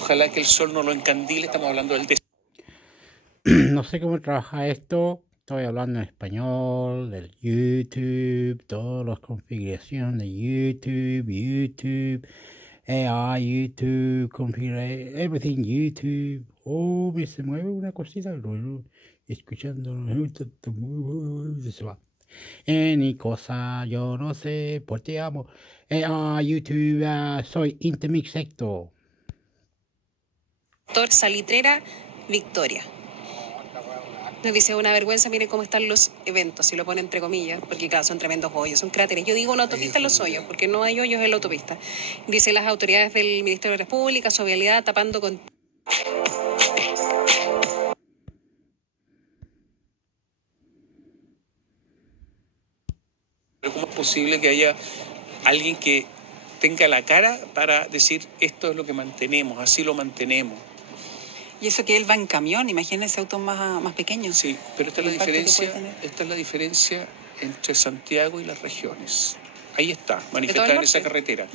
Ojalá que el sol no lo encandile, estamos hablando del desierto. No sé cómo trabaja esto. Estoy hablando en español, del YouTube, todas las configuraciones de YouTube, AI, YouTube, everything YouTube. Oh, se mueve una cosita, escuchando, se va. Ni cosa, yo no sé, pues te amo. YouTube, soy Intermixecto. Salitrera Victoria. Nos dice una vergüenza, miren cómo están los eventos, si lo pone entre comillas, porque claro, son tremendos hoyos, son cráteres. Yo digo una autopista en los hoyos, porque no hay hoyos en la autopista. Dice las autoridades del Ministerio de República, su vialidad tapando con... Pero ¿cómo es posible que haya alguien que tenga la cara para decir esto es lo que mantenemos, así lo mantenemos? Y eso que él va en camión, imagínense autos más pequeños. Sí, pero esta es la diferencia entre Santiago y las regiones. Ahí está, manifestada en esa carretera.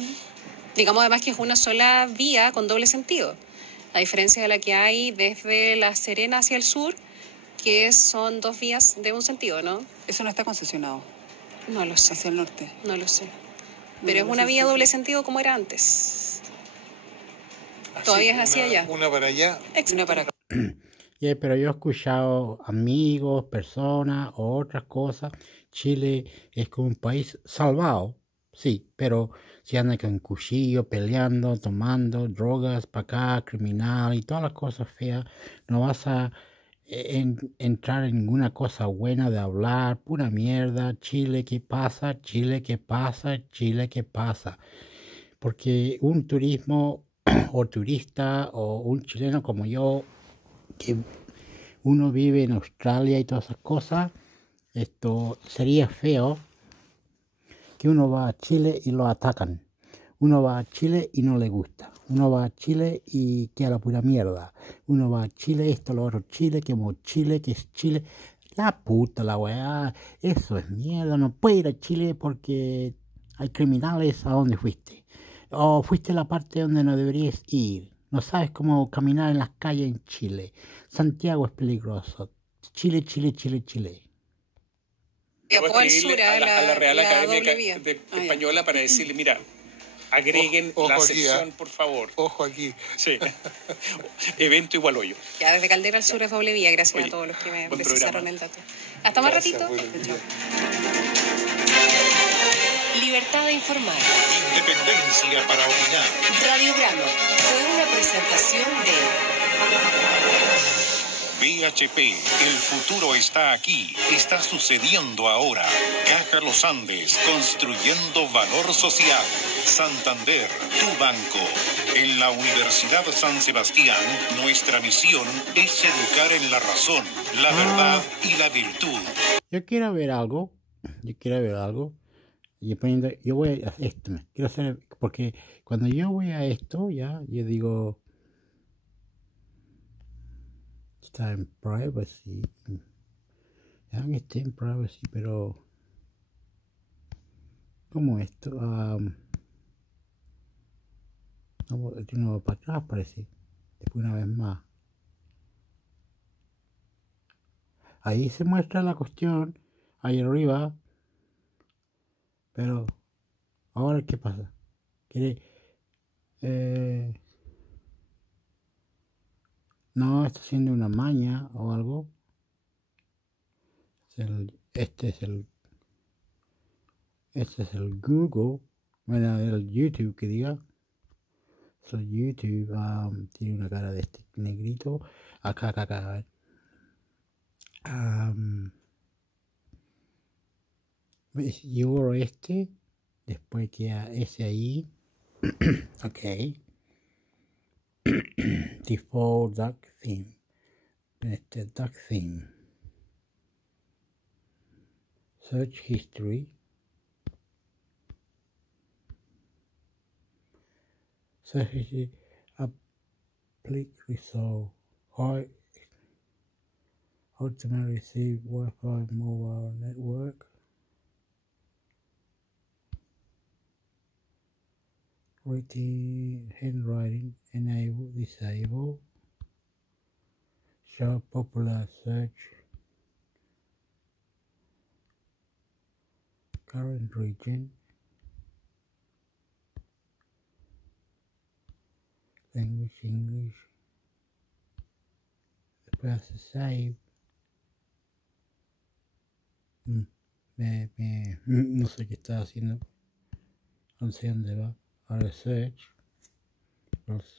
Digamos además que es una sola vía con doble sentido, a diferencia de la que hay desde La Serena hacia el sur, que son dos vías de un sentido, ¿no? Eso no está concesionado. No lo sé. Hacia el norte. No lo sé. Pero es una vía doble sentido como era antes. Todavía es hacia allá. Una para allá. Una para acá. Pero yo he escuchado amigos, personas o otras cosas. Chile es como un país salvado, sí, pero si andan con cuchillo, peleando, tomando drogas para acá, criminal y todas las cosas feas, no vas a entrar en ninguna cosa buena de hablar, pura mierda, Chile, ¿qué pasa? Chile, ¿qué pasa? Chile, ¿qué pasa? Porque un turismo o turista o un chileno como yo, que uno vive en Australia y todas esas cosas, esto sería feo que uno va a Chile y lo atacan. Uno va a Chile y no le gusta. Uno va a Chile y queda la pura mierda. Uno va a Chile, esto, lo otro, Chile, que es Chile. La puta, la weá, eso es mierda. No puedes ir a Chile porque hay criminales. ¿A dónde fuiste? O fuiste a la parte donde no deberías ir. No sabes cómo caminar en las calles en Chile. Santiago es peligroso. Chile, Chile, Chile, Chile. A la Real Academia Española para decirle, mira, agreguen la sección, por favor. Ojo aquí. Sí. Evento igual hoyo. Ya, desde Caldera al sur es doble vía, gracias a todos los que me precisaron el dato. Hasta más ratito. Chao. Libertad de informar. Independencia para opinar. Radio Grano fue una presentación de BHP, el futuro está aquí, está sucediendo ahora. Caja Los Andes, construyendo valor social. Santander, tu banco. En la Universidad San Sebastián, nuestra misión es educar en la razón, la verdad y la virtud. Yo quiero ver algo. Yo voy a esto, quiero hacer, porque cuando yo voy a esto, ya, yo digo, está en privacy, ya que esté en privacy, pero, ¿cómo esto? No, para atrás parece, después una vez más. Ahí se muestra la cuestión, ahí arriba, pero ahora ¿qué pasa? No, está haciendo una maña o algo. Este es el Google, bueno, el YouTube que diga. Es el YouTube, tiene una cara de este negrito. Acá, a ver. Yo borro este, después queda ese ahí. Ok. Default Duck Theme. Duck Theme. Search History. Search History. Applique Resolve. Ultimate Receive Wi-Fi Mobile Network. Writing, handwriting, enable Disable. Show popular search. Current region. Language English. Press save. No sé qué está haciendo. No sé dónde va. Ahora search.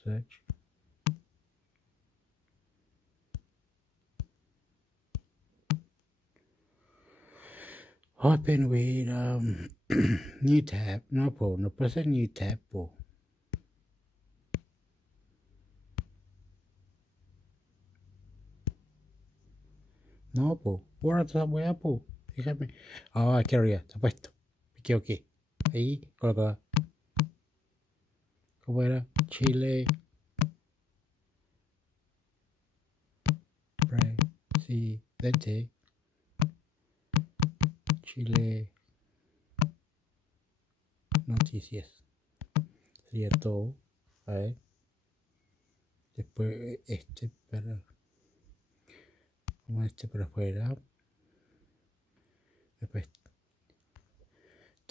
Search. Open with new tab. No puede ser new tab. No, ahora esa weá, fíjame. Aquí arriba, está puesto. Me equivoqué. Ahí, coloca. ¿Cómo era? Chile. Presidente. Chile. Noticias. Sería todo. A ver. Después como para afuera. Después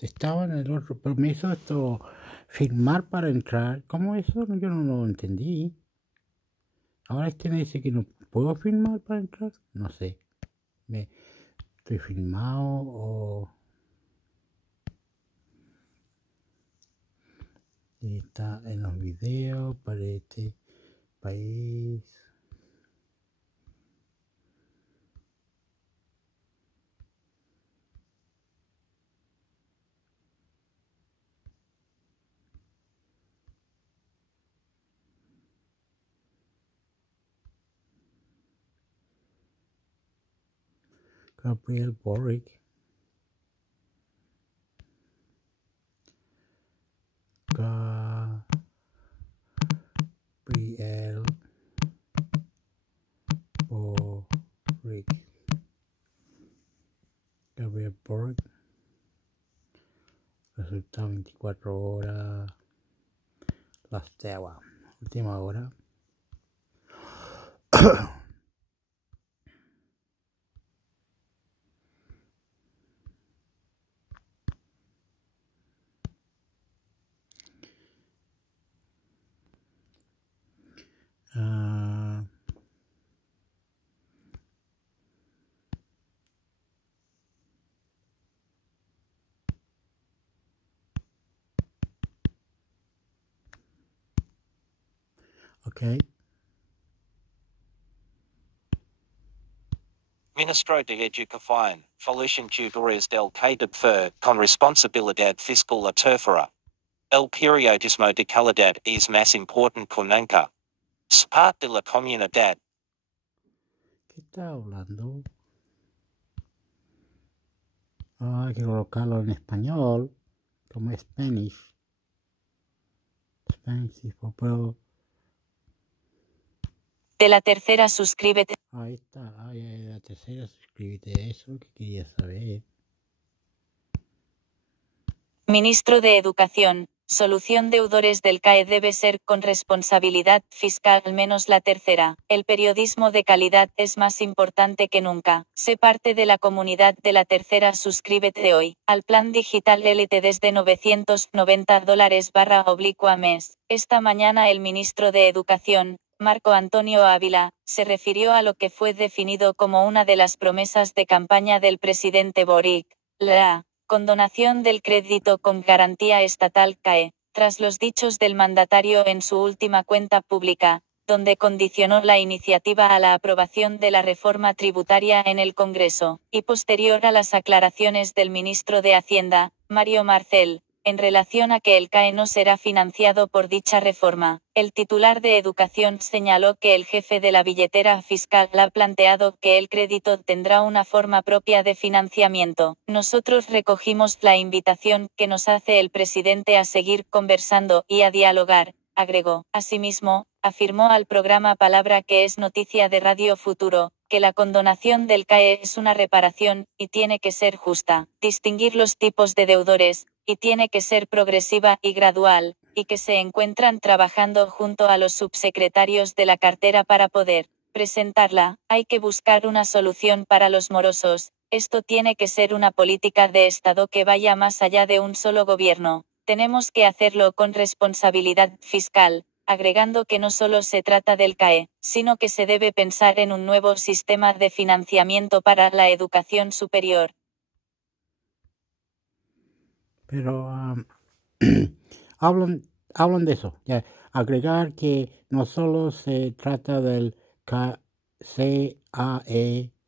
estaba en el otro, pero me hizo esto firmar para entrar. ¿Cómo eso? Yo no lo entendí. Ahora me dice que no puedo firmar para entrar. No sé. Estoy firmado o... Y está en los videos para este país. Gabriel Boric. Gabriel Boric. Gabriel Boric. Resultado 24 horas. Las teguas. Última hora. Okay. Ministro de Educación, Felicia Tutores del CADEB con responsabilidad fiscal a tercera. El periodismo de calidad es más importante que nunca. Es parte de la comunidad. ¿Qué está hablando? Hay que colocarlo en español, como Spanish. Spanish, pero... De la tercera, suscríbete. Ahí está, la tercera, suscríbete. Eso que quería saber. Ministro de Educación, solución deudores del CAE debe ser con responsabilidad fiscal, al menos la tercera. El periodismo de calidad es más importante que nunca. Sé parte de la comunidad de la tercera, suscríbete hoy al plan digital Elite desde $990 / mes. Esta mañana el ministro de Educación, Marco Antonio Ávila, se refirió a lo que fue definido como una de las promesas de campaña del presidente Boric, la condonación del crédito con garantía estatal CAE, tras los dichos del mandatario en su última cuenta pública, donde condicionó la iniciativa a la aprobación de la reforma tributaria en el Congreso, y posterior a las aclaraciones del ministro de Hacienda, Mario Marcel, en relación a que el CAE no será financiado por dicha reforma. El titular de Educación señaló que el jefe de la billetera fiscal ha planteado que el crédito tendrá una forma propia de financiamiento. Nosotros recogimos la invitación que nos hace el presidente a seguir conversando y a dialogar, agregó. Asimismo, afirmó al programa Palabra, que es noticia de Radio Futuro, que la condonación del CAE es una reparación, y tiene que ser justa, distinguir los tipos de deudores, y tiene que ser progresiva y gradual. y que se encuentran trabajando junto a los subsecretarios de la cartera para poder presentarla. Hay que buscar una solución para los morosos. Esto tiene que ser una política de Estado que vaya más allá de un solo gobierno. Tenemos que hacerlo con responsabilidad fiscal, agregando que no solo se trata del CAE, sino que se debe pensar en un nuevo sistema de financiamiento para la educación superior. Pero hablan de eso. Ya. Agregar que no solo se trata del CAE,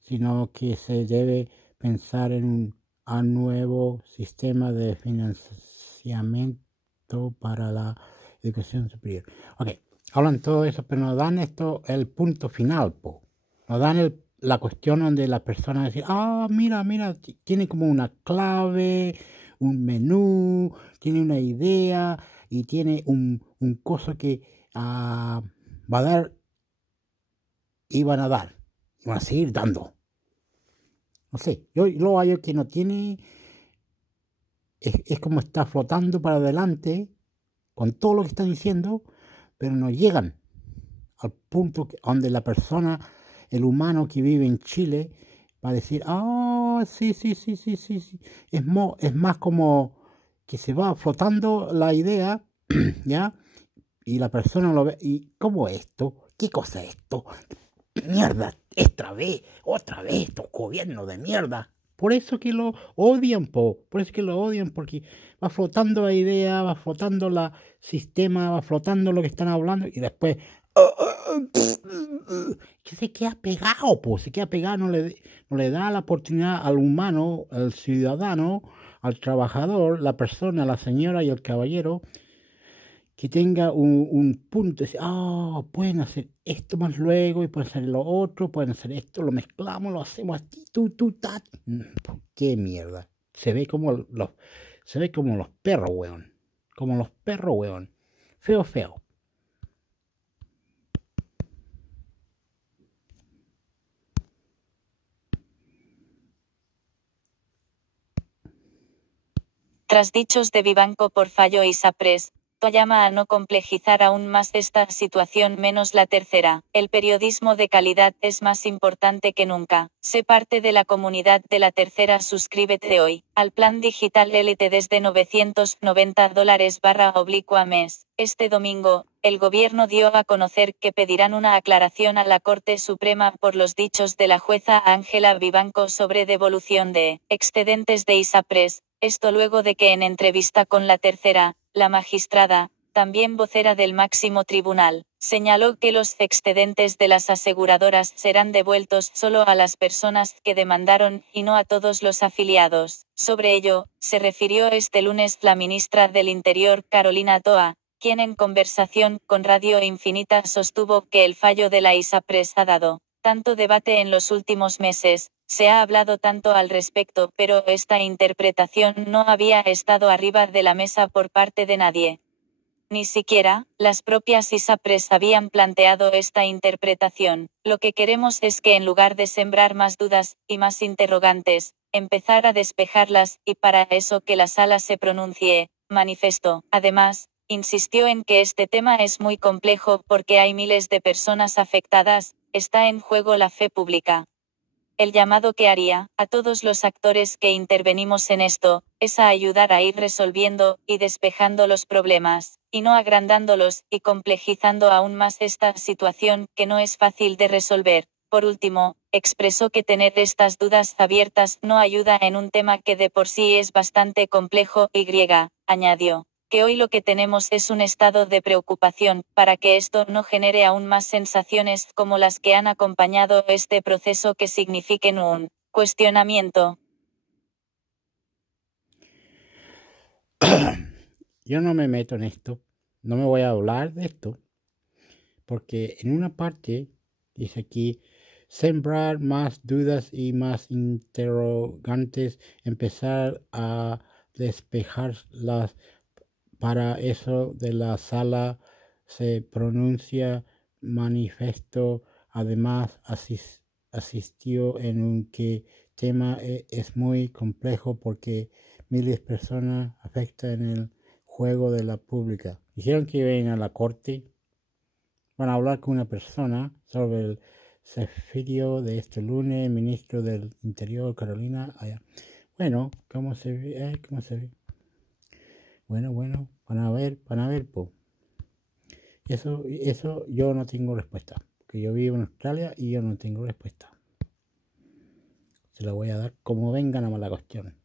sino que se debe pensar en un nuevo sistema de financiamiento para la educación superior. Ok, hablan todo eso, pero nos dan esto el punto final, po. Nos dan la cuestión donde la persona dice, mira, tiene como una clave, un menú, tiene una idea y tiene un coso que va a dar y van a dar, y van a seguir dando. No sé, yo lo hallo que no tiene, es como está flotando para adelante con todo lo que está diciendo, pero no llegan al punto donde la persona, el humano que vive en Chile, va a decir, sí. Es más como que se va flotando la idea, ¿ya? Y la persona lo ve, ¿y cómo esto? ¿Qué cosa es esto? Mierda, otra vez, estos gobiernos de mierda. Por eso que lo odian, porque va flotando la idea, va flotando el sistema, va flotando lo que están hablando y después que se queda pegado, no le da la oportunidad al humano, al ciudadano, al trabajador, la persona, la señora y el caballero, que tenga un punto, pueden hacer esto más luego y pueden hacer lo otro, pueden hacer esto, lo mezclamos, lo hacemos así, qué mierda. Se ve como los perros, weón. Feo. Tras dichos de Vivanco por fallo ISAPRES, llama a no complejizar aún más esta situación menos la tercera. El periodismo de calidad es más importante que nunca. Sé parte de la comunidad de la tercera. Suscríbete hoy al plan digital LT desde $990 mes. Este domingo, el gobierno dio a conocer que pedirán una aclaración a la Corte Suprema por los dichos de la jueza Ángela Vivanco sobre devolución de excedentes de ISAPRES. Esto luego de que en entrevista con la tercera, la magistrada, también vocera del máximo tribunal, señaló que los excedentes de las aseguradoras serán devueltos solo a las personas que demandaron y no a todos los afiliados. Sobre ello, se refirió este lunes la ministra del Interior Carolina Toa, quien en conversación con Radio Infinita sostuvo que el fallo de la ISAPRES ha dado tanto debate en los últimos meses. Se ha hablado tanto al respecto, pero esta interpretación no había estado arriba de la mesa por parte de nadie. Ni siquiera las propias ISAPRES habían planteado esta interpretación. Lo que queremos es que en lugar de sembrar más dudas y más interrogantes, empezar a despejarlas, y para eso que la sala se pronuncie, manifestó. Además, insistió en que este tema es muy complejo porque hay miles de personas afectadas, está en juego la fe pública. El llamado que haría a todos los actores que intervenimos en esto es a ayudar a ir resolviendo y despejando los problemas, y no agrandándolos y complejizando aún más esta situación que no es fácil de resolver. Por último, expresó que tener estas dudas abiertas no ayuda en un tema que de por sí es bastante complejo. Añadió que hoy lo que tenemos es un estado de preocupación, para que esto no genere aún más sensaciones como las que han acompañado este proceso que signifiquen un cuestionamiento. Yo no me meto en esto, no me voy a hablar de esto, porque en una parte dice aquí, sembrar más dudas y más interrogantes, empezar a despejarlas. Para eso de la sala se pronuncia manifiesto. Además asistió en un que tema es muy complejo porque miles de personas afectan en el juego de la pública. Dijeron que iban a la corte, van a hablar con una persona sobre el sefirio de este lunes, ministro del Interior, Carolina. Allá. Bueno, ¿cómo se ve? ¿Cómo se ve? Bueno, van a ver, po. Eso yo no tengo respuesta, porque yo vivo en Australia y yo no tengo respuesta. Se la voy a dar como venga nomás la cuestión.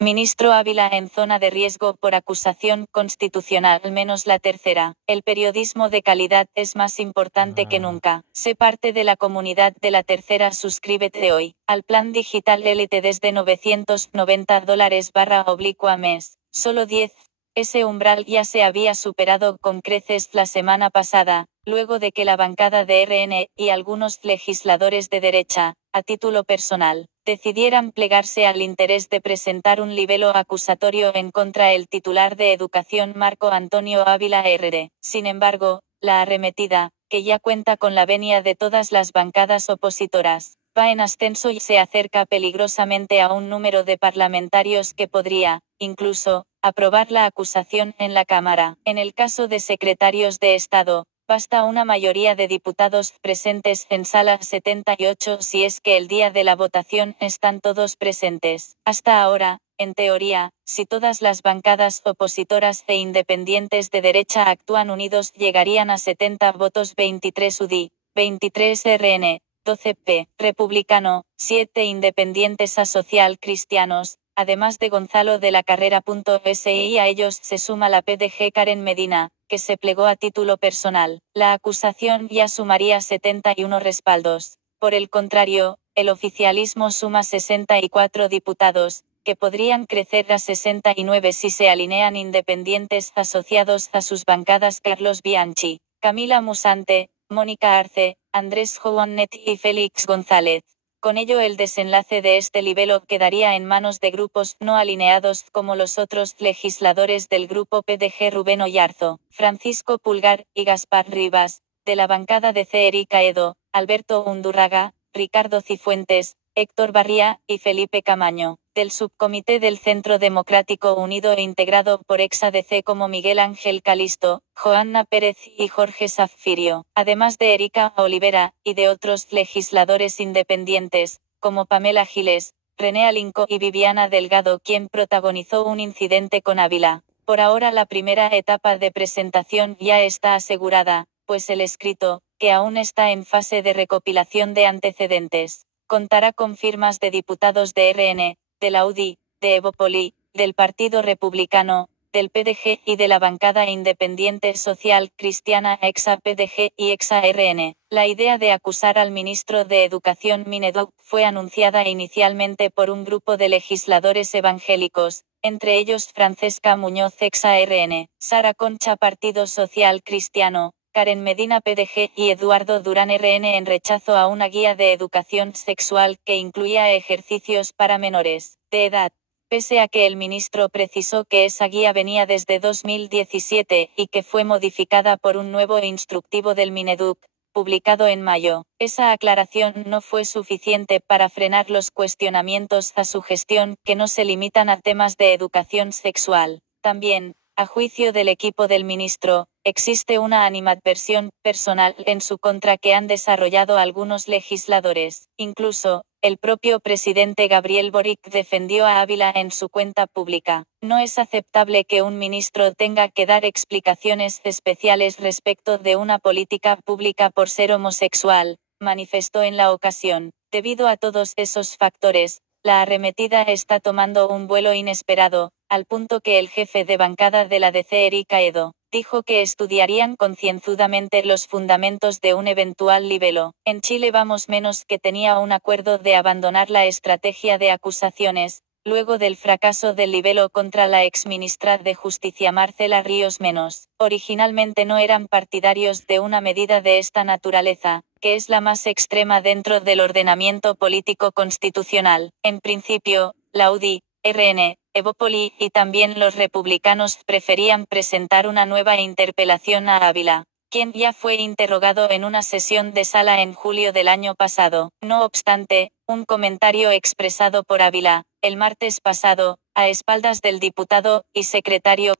Ministro Ávila en zona de riesgo por acusación constitucional, al menos la tercera. El periodismo de calidad es más importante que nunca. Sé parte de la comunidad de la tercera. Suscríbete hoy al plan digital Elite desde $990/mes. Solo 10. Ese umbral ya se había superado con creces la semana pasada, luego de que la bancada de RN y algunos legisladores de derecha, a título personal, decidieran plegarse al interés de presentar un libelo acusatorio en contra el titular de Educación Marco Antonio Ávila RD. Sin embargo, la arremetida, que ya cuenta con la venia de todas las bancadas opositoras, va en ascenso y se acerca peligrosamente a un número de parlamentarios que podría, incluso, aprobar la acusación en la Cámara. En el caso de secretarios de Estado, basta una mayoría de diputados presentes en sala 78 si es que el día de la votación están todos presentes. Hasta ahora, en teoría, si todas las bancadas opositoras e independientes de derecha actúan unidos llegarían a 70 votos, 23 UDI, 23 RN, 12 P, republicano, 7 independientes a social cristianos, además de Gonzalo de la Carrera.si. A ellos se suma la PDG Karen Medina, que se plegó a título personal. La acusación ya sumaría 71 respaldos. Por el contrario, el oficialismo suma 64 diputados, que podrían crecer a 69 si se alinean independientes asociados a sus bancadas Carlos Bianchi, Camila Musante, Mónica Arce, Andrés Joannet y Félix González. Con ello el desenlace de este libelo quedaría en manos de grupos no alineados como los otros legisladores del grupo PDG Rubén Oyarzo, Francisco Pulgar y Gaspar Rivas, de la bancada de CERI Caedo, Alberto Undurraga, Ricardo Cifuentes, Héctor Barría y Felipe Camaño, del subcomité del Centro Democrático Unido e integrado por ex-ADC como Miguel Ángel Calisto, Joanna Pérez y Jorge Safirio, además de Erika Olivera, y de otros legisladores independientes, como Pamela Giles, René Alinco y Viviana Delgado, quien protagonizó un incidente con Ávila. Por ahora la primera etapa de presentación ya está asegurada, pues el escrito, que aún está en fase de recopilación de antecedentes, contará con firmas de diputados de RN, de la UDI, de Evópoli, del Partido Republicano, del PDG y de la bancada independiente social cristiana exa-PDG y exa-RN. La idea de acusar al ministro de Educación Mineduc fue anunciada inicialmente por un grupo de legisladores evangélicos, entre ellos Francesca Muñoz exa-RN, Sara Concha Partido Social Cristiano, Karen Medina PDG y Eduardo Durán RN en rechazo a una guía de educación sexual que incluía ejercicios para menores de edad. Pese a que el ministro precisó que esa guía venía desde 2017 y que fue modificada por un nuevo instructivo del Mineduc, publicado en mayo, esa aclaración no fue suficiente para frenar los cuestionamientos a su gestión que no se limitan a temas de educación sexual. También, a juicio del equipo del ministro, existe una animadversión personal en su contra que han desarrollado algunos legisladores. Incluso, el propio presidente Gabriel Boric defendió a Ávila en su cuenta pública. No es aceptable que un ministro tenga que dar explicaciones especiales respecto de una política pública por ser homosexual, manifestó en la ocasión. Debido a todos esos factores, la arremetida está tomando un vuelo inesperado, al punto que el jefe de bancada de la DC Eric Caedo, dijo que estudiarían concienzudamente los fundamentos de un eventual libelo. En Chile Vamos Menos que tenía un acuerdo de abandonar la estrategia de acusaciones, luego del fracaso del libelo contra la exministra de Justicia Marcela Ríos Menos. Originalmente no eran partidarios de una medida de esta naturaleza, que es la más extrema dentro del ordenamiento político constitucional. En principio, la UDI, RN, Evópoli y también los republicanos preferían presentar una nueva interpelación a Ávila. quien ya fue interrogado en una sesión de sala en julio del año pasado. No obstante, un comentario expresado por Ávila, el martes pasado, a espaldas del diputado y secretario.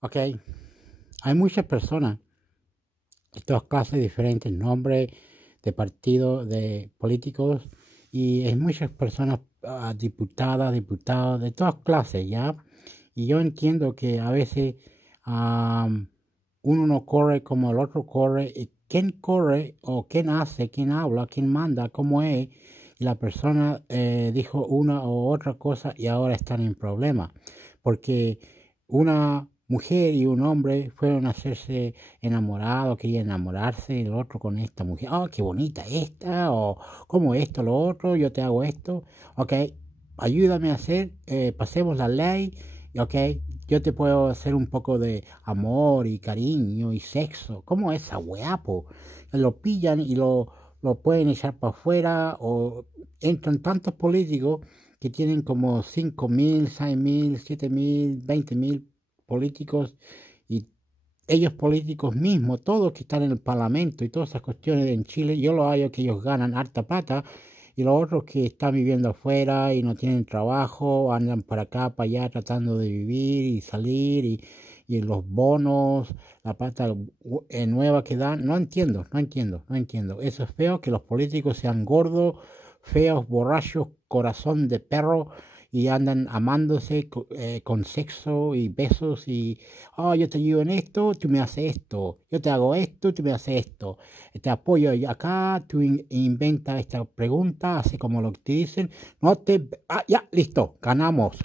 Ok, hay muchas personas de todas clases, diferentes nombres de partidos, de políticos, y hay muchas personas, diputadas, diputados, de todas clases, ¿ya? Y yo entiendo que a veces uno no corre como el otro corre, y quién corre o quién hace, quién habla, quién manda, cómo es, y la persona dijo una o otra cosa y ahora están en problemas, porque una mujer y un hombre fueron a hacerse enamorados, querían enamorarse, y el otro con esta mujer, oh, qué bonita esta, o como esto, lo otro, yo te hago esto, ok, ayúdame a hacer, pasemos la ley, ok, yo te puedo hacer un poco de amor y cariño y sexo, como esa weapo, lo pillan y lo pueden echar para afuera, o entran tantos políticos que tienen como 5.000, 6.000, 7.000, 20.000 políticos, y ellos políticos mismos, todos que están en el parlamento y todas esas cuestiones en Chile, yo lo hallo que ellos ganan harta plata, y los otros que están viviendo afuera y no tienen trabajo, andan para acá, para allá, tratando de vivir y salir, y los bonos, la plata nueva que dan, no entiendo. Eso es feo, que los políticos sean gordos, feos, borrachos, corazón de perro, y andan amándose con sexo y besos, y oh, yo te ayudo en esto, tú me haces esto, yo te hago esto, tú me haces esto, te apoyo acá, tú inventas esta pregunta, así como lo que te dicen, ya, listo, ganamos,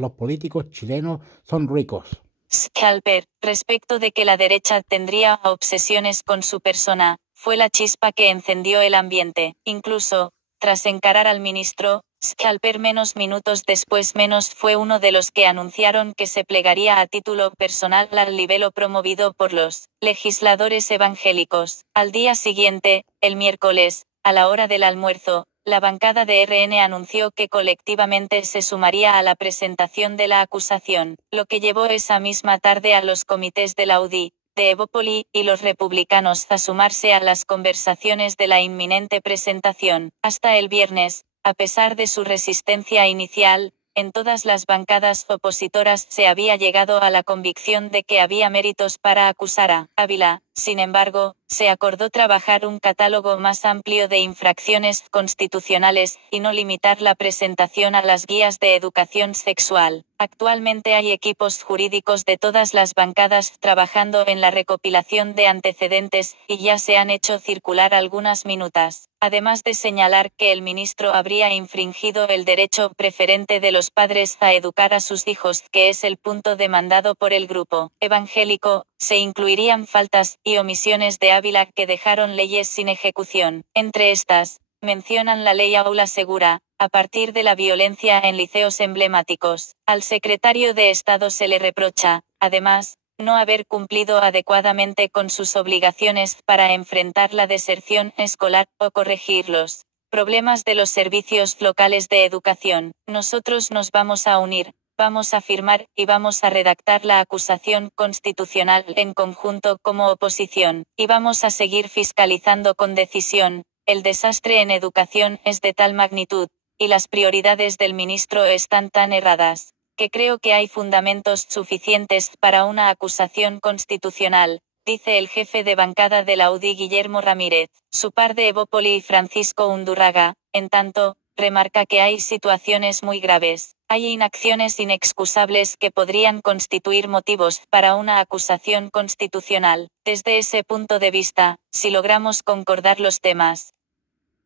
los políticos chilenos son ricos. Scalper, respecto de que la derecha tendría obsesiones con su persona, fue la chispa que encendió el ambiente. Incluso, tras encarar al ministro, Scalper minutos después fue uno de los que anunciaron que se plegaría a título personal al libelo promovido por los legisladores evangélicos. Al día siguiente, el miércoles, a la hora del almuerzo, la bancada de RN anunció que colectivamente se sumaría a la presentación de la acusación, lo que llevó esa misma tarde a los comités de la UDI, de Evópoli y los republicanos a sumarse a las conversaciones de la inminente presentación. Hasta el viernes, a pesar de su resistencia inicial, en todas las bancadas opositoras se había llegado a la convicción de que había méritos para acusar a Ávila. Sin embargo, se acordó trabajar un catálogo más amplio de infracciones constitucionales y no limitar la presentación a las guías de educación sexual. Actualmente hay equipos jurídicos de todas las bancadas trabajando en la recopilación de antecedentes y ya se han hecho circular algunas minutas. Además de señalar que el ministro habría infringido el derecho preferente de los padres a educar a sus hijos, que es el punto demandado por el grupo evangélico, se incluirían faltas y omisiones de Ávila que dejaron leyes sin ejecución. Entre estas, mencionan la ley Aula Segura, a partir de la violencia en liceos emblemáticos. Al secretario de Estado se le reprocha, además, no haber cumplido adecuadamente con sus obligaciones para enfrentar la deserción escolar o corregir los problemas de los servicios locales de educación. Nosotros nos vamos a unir, vamos a firmar y vamos a redactar la acusación constitucional en conjunto como oposición, y vamos a seguir fiscalizando con decisión. El desastre en educación es de tal magnitud, y las prioridades del ministro están tan erradas, que creo que hay fundamentos suficientes para una acusación constitucional, dice el jefe de bancada de la UDI Guillermo Ramírez. Su par de Evópoli Francisco Undurraga, en tanto, remarca que hay situaciones muy graves, hay inacciones inexcusables que podrían constituir motivos para una acusación constitucional. Desde ese punto de vista, si logramos concordar los temas,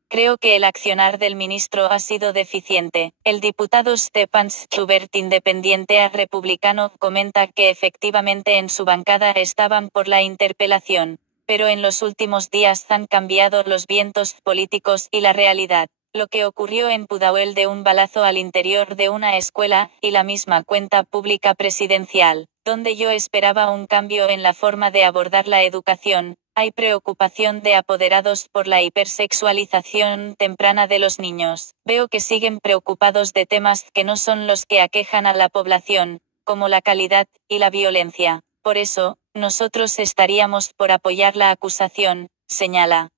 creo que el accionar del ministro ha sido deficiente. El diputado Stepan Schubert, independiente republicano, comenta que efectivamente en su bancada estaban por la interpelación, pero en los últimos días han cambiado los vientos políticos y la realidad. Lo que ocurrió en Pudahuel de un balazo al interior de una escuela, y la misma cuenta pública presidencial, donde yo esperaba un cambio en la forma de abordar la educación. Hay preocupación de apoderados por la hipersexualización temprana de los niños. Veo que siguen preocupados de temas que no son los que aquejan a la población, como la calidad y la violencia. Por eso, nosotros estaríamos por apoyar la acusación, señala.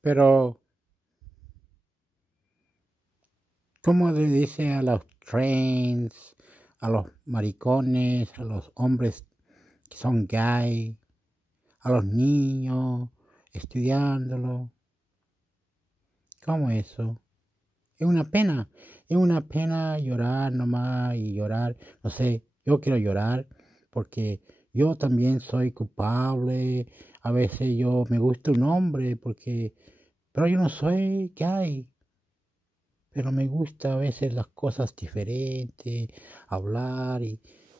Pero, ¿cómo le dice a los trans, a los maricones, a los hombres que son gay, a los niños estudiándolo? ¿Cómo eso? Es una pena llorar nomás y llorar. No sé, yo quiero llorar porque yo también soy culpable. A veces yo me gusta un hombre pero yo no soy gay. Pero me gusta a veces las cosas diferentes, hablar,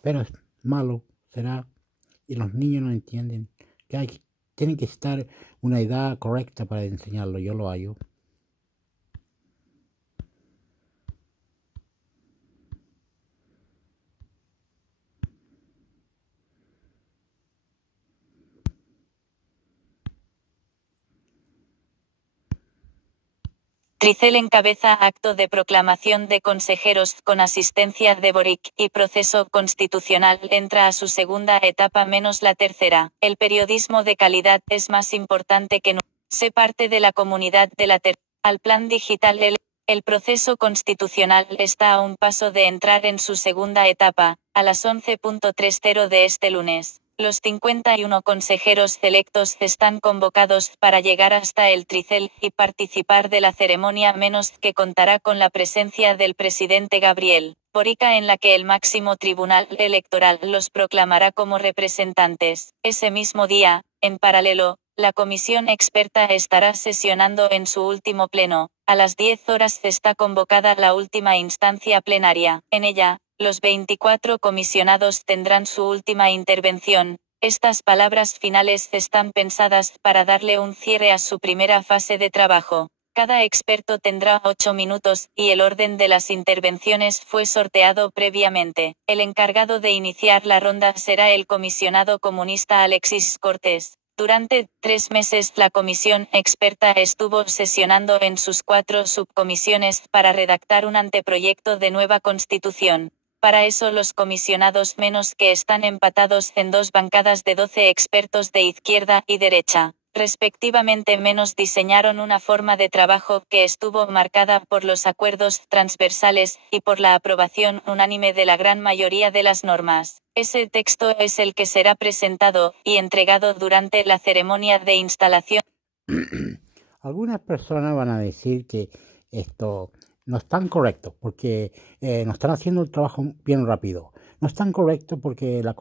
pero es malo, será. Y los niños no entienden. Tienen que estar una edad correcta para enseñarlo, yo lo hallo. Tricel encabeza acto de proclamación de consejeros con asistencia de Boric y proceso constitucional entra a su segunda etapa menos la tercera. El periodismo de calidad es más importante que nunca. Se parte de la comunidad de la al plan digital. El proceso constitucional está a un paso de entrar en su segunda etapa, a las 11:30 de este lunes. Los 51 consejeros electos están convocados para llegar hasta el Tricel y participar de la ceremonia menos que contará con la presencia del presidente Gabriel Boric, en la que el máximo tribunal electoral los proclamará como representantes. Ese mismo día, en paralelo, la comisión experta estará sesionando en su último pleno. A las 10 horas está convocada la última instancia plenaria. En ella, los 24 comisionados tendrán su última intervención. Estas palabras finales están pensadas para darle un cierre a su primera fase de trabajo. Cada experto tendrá 8 minutos, y el orden de las intervenciones fue sorteado previamente. El encargado de iniciar la ronda será el comisionado comunista Alexis Cortés. Durante 3 meses la comisión experta estuvo sesionando en sus 4 subcomisiones para redactar un anteproyecto de nueva constitución. Para eso los comisionados menos que están empatados en 2 bancadas de 12 expertos de izquierda y derecha, respectivamente menos diseñaron una forma de trabajo que estuvo marcada por los acuerdos transversales y por la aprobación unánime de la gran mayoría de las normas. Ese texto es el que será presentado y entregado durante la ceremonia de instalación. Algunas personas van a decir que esto no es tan correcto porque no están haciendo el trabajo bien rápido. No es tan correcto porque la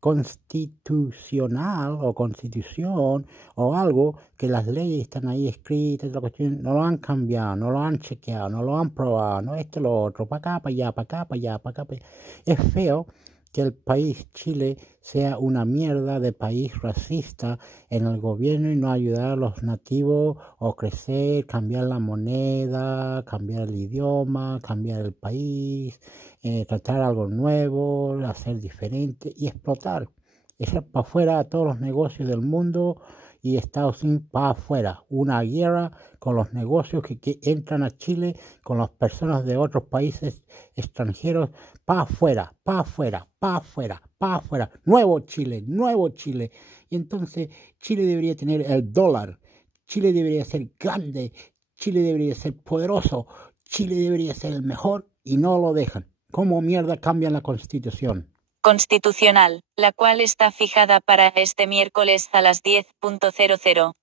constitucional o constitución o algo, que las leyes están ahí escritas, la cuestión, no lo han cambiado, no lo han chequeado, no lo han probado, no esto, lo otro, para acá, para allá, para acá, para allá, para acá, para allá. Es feo que el país Chile sea una mierda de país racista en el gobierno y no ayudar a los nativos o crecer, cambiar la moneda, cambiar el idioma, cambiar el país, tratar algo nuevo, hacer diferente y explotar. Echar para afuera a todos los negocios del mundo y Estados Unidos para afuera. Una guerra con los negocios que entran a Chile, con las personas de otros países extranjeros, para afuera, para afuera, para afuera, para afuera. Nuevo Chile, nuevo Chile. Y entonces Chile debería tener el dólar. Chile debería ser grande. Chile debería ser poderoso. Chile debería ser el mejor y no lo dejan. ¿Cómo mierda cambian la Constitución? Constitucional, la cual está fijada para este miércoles a las 10:00.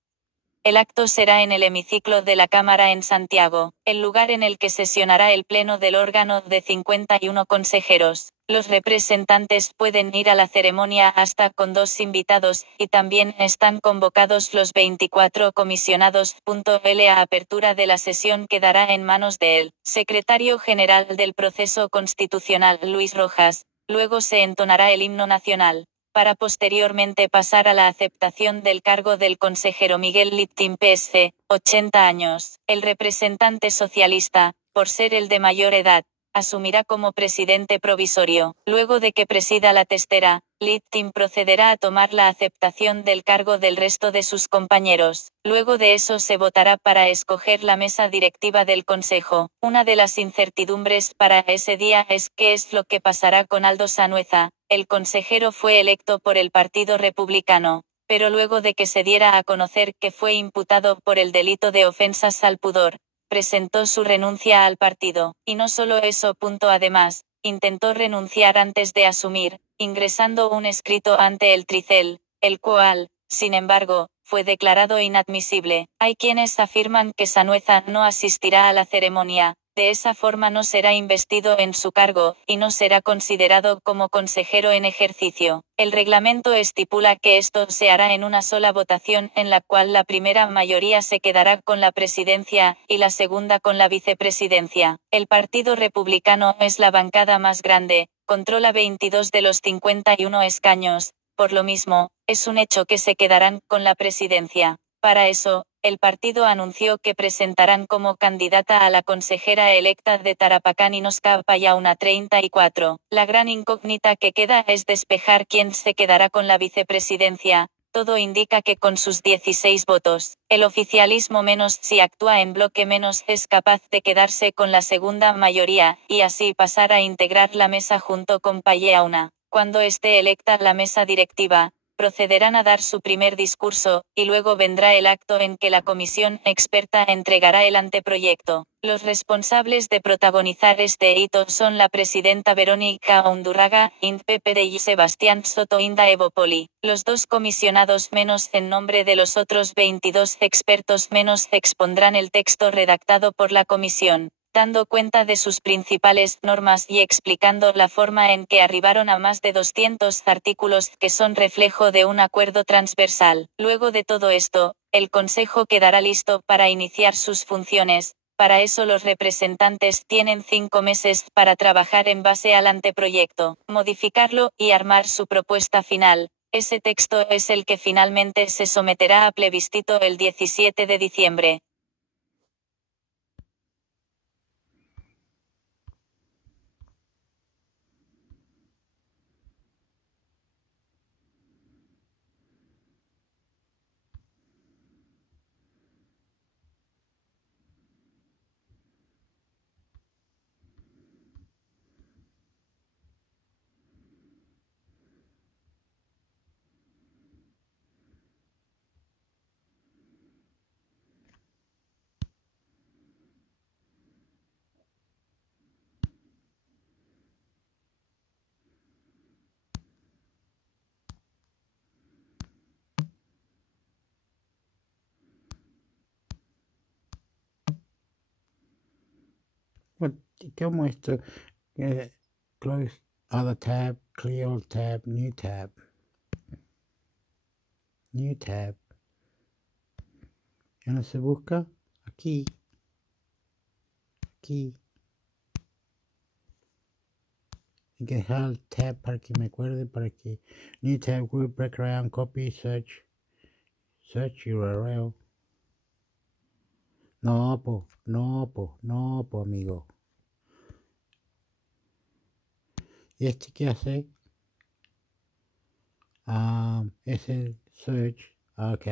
El acto será en el hemiciclo de la Cámara en Santiago, el lugar en el que sesionará el pleno del órgano de 51 consejeros. Los representantes pueden ir a la ceremonia hasta con 2 invitados, y también están convocados los 24 comisionados. La apertura de la sesión quedará en manos del secretario general del proceso constitucional, Luis Rojas. Luego se entonará el himno nacional, para posteriormente pasar a la aceptación del cargo del consejero Miguel Littin PSC, 80 años. El representante socialista, por ser el de mayor edad, asumirá como presidente provisorio. Luego de que presida la testera, Littin procederá a tomar la aceptación del cargo del resto de sus compañeros. Luego de eso se votará para escoger la mesa directiva del Consejo. Una de las incertidumbres para ese día es qué es lo que pasará con Aldo Sanhueza. El consejero fue electo por el Partido Republicano, pero luego de que se diera a conocer que fue imputado por el delito de ofensas al pudor, presentó su renuncia al partido. Y no solo eso. Además, intentó renunciar antes de asumir, ingresando un escrito ante el Tricel, el cual, sin embargo, fue declarado inadmisible. Hay quienes afirman que Sanhueza no asistirá a la ceremonia. De esa forma no será investido en su cargo, y no será considerado como consejero en ejercicio. El reglamento estipula que esto se hará en una sola votación, en la cual la primera mayoría se quedará con la presidencia, y la segunda con la vicepresidencia. El Partido Republicano es la bancada más grande, controla 22 de los 51 escaños, por lo mismo, es un hecho que se quedarán con la presidencia. Para eso, el partido anunció que presentarán como candidata a la consejera electa de Tarapacán Inosca Payauna 34. La gran incógnita que queda es despejar quién se quedará con la vicepresidencia. Todo indica que con sus 16 votos, el oficialismo menos si actúa en bloque menos es capaz de quedarse con la segunda mayoría, y así pasar a integrar la mesa junto con Payauna. Cuando esté electa la mesa directiva, procederán a dar su primer discurso, y luego vendrá el acto en que la comisión experta entregará el anteproyecto. Los responsables de protagonizar este hito son la presidenta Verónica Undurraga, IND PPD y Sebastián Soto Inda Evopoli. Los dos comisionados menos en nombre de los otros 22 expertos menos expondrán el texto redactado por la comisión, dando cuenta de sus principales normas y explicando la forma en que arribaron a más de 200 artículos que son reflejo de un acuerdo transversal. Luego de todo esto, el Consejo quedará listo para iniciar sus funciones. Para eso los representantes tienen 5 meses para trabajar en base al anteproyecto, modificarlo y armar su propuesta final. Ese texto es el que finalmente se someterá a plebiscito el 17 de diciembre. Bueno, ¿cómo esto? Close other tab, clear all tab, new tab. New tab. ¿Ya no se busca? Aquí. Aquí. Hay que dejar el tab para que me acuerde, para que... New tab, group, background, copy, search. Search URL. No, amigo. ¿Y este qué hace? Es el search. Ok.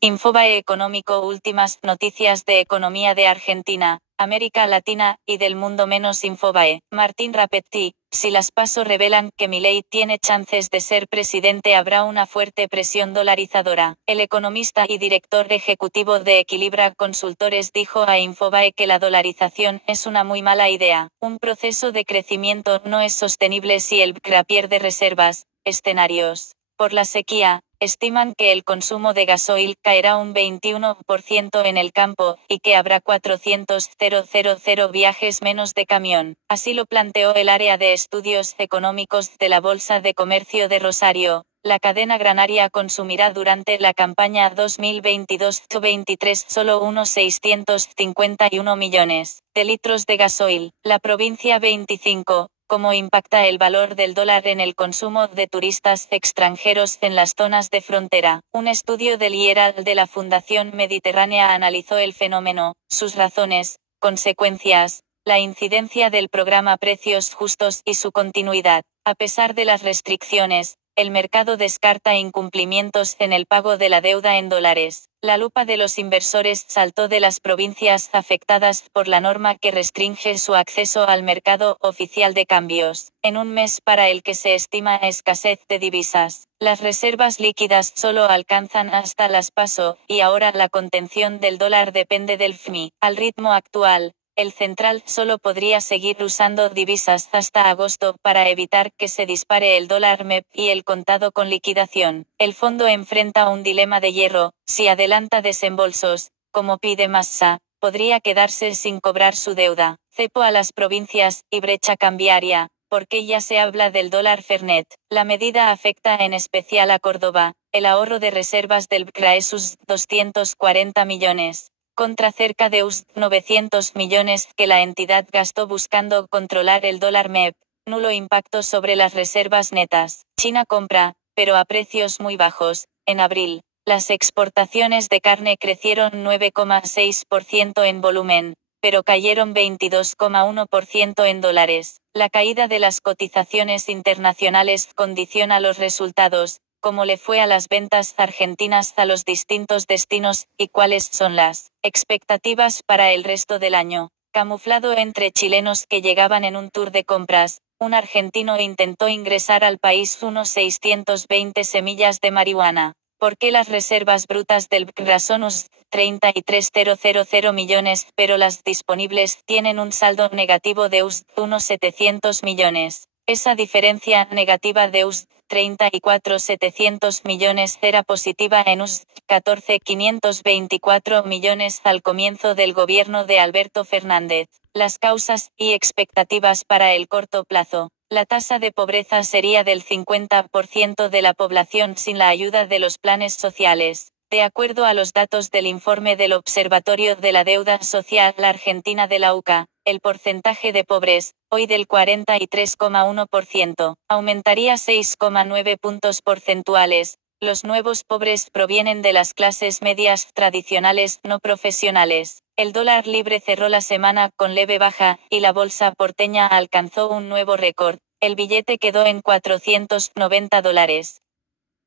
Infobae Económico. Últimas noticias de economía de Argentina, América Latina y del mundo menos Infobae. Martín Rapetti. Si las PASO revelan que Milei tiene chances de ser presidente, habrá una fuerte presión dolarizadora. El economista y director ejecutivo de Equilibra Consultores dijo a Infobae que la dolarización es una muy mala idea. Un proceso de crecimiento no es sostenible si el BCRA pierde reservas. Escenarios. Por la sequía, estiman que el consumo de gasoil caerá un 21% en el campo, y que habrá 400.000 viajes menos de camión. Así lo planteó el área de estudios económicos de la Bolsa de Comercio de Rosario. La cadena granaria consumirá durante la campaña 2022-23 solo unos 651 millones de litros de gasoil. La provincia 25. ¿Cómo impacta el valor del dólar en el consumo de turistas extranjeros en las zonas de frontera? Un estudio del IERAL de la Fundación Mediterránea analizó el fenómeno, sus razones, consecuencias, la incidencia del programa Precios Justos y su continuidad. A pesar de las restricciones, el mercado descarta incumplimientos en el pago de la deuda en dólares. La lupa de los inversores saltó de las provincias afectadas por la norma que restringe su acceso al mercado oficial de cambios, en un mes para el que se estima escasez de divisas. Las reservas líquidas solo alcanzan hasta las PASO, y ahora la contención del dólar depende del FMI. Al ritmo actual, el central solo podría seguir usando divisas hasta agosto para evitar que se dispare el dólar MEP y el contado con liquidación. El fondo enfrenta un dilema de hierro: si adelanta desembolsos, como pide Massa, podría quedarse sin cobrar su deuda. Cepo a las provincias y brecha cambiaria, porque ya se habla del dólar Fernet. La medida afecta en especial a Córdoba. El ahorro de reservas del BCRA es sus 240 millones. Contra cerca de 900 millones que la entidad gastó buscando controlar el dólar MEP. Nulo impacto sobre las reservas netas. China compra, pero a precios muy bajos. En abril, las exportaciones de carne crecieron 9,6% en volumen, pero cayeron 22,1% en dólares. La caída de las cotizaciones internacionales condiciona los resultados, como le fue a las ventas argentinas a los distintos destinos, y cuáles son las expectativas para el resto del año. Camuflado entre chilenos que llegaban en un tour de compras, un argentino intentó ingresar al país unos 620 semillas de marihuana. ¿Por qué las reservas brutas del BCRA son unos 33.000 millones, pero las disponibles tienen un saldo negativo de unos 700 millones? Esa diferencia negativa de 34.700 millones era positiva en 14.524 millones al comienzo del gobierno de Alberto Fernández. Las causas y expectativas para el corto plazo. La tasa de pobreza sería del 50% de la población sin la ayuda de los planes sociales. De acuerdo a los datos del informe del Observatorio de la Deuda Social Argentina de la UCA, el porcentaje de pobres, hoy del 43,1%, aumentaría 6,9 puntos porcentuales. Los nuevos pobres provienen de las clases medias tradicionales no profesionales. El dólar libre cerró la semana con leve baja, y la bolsa porteña alcanzó un nuevo récord. El billete quedó en $490.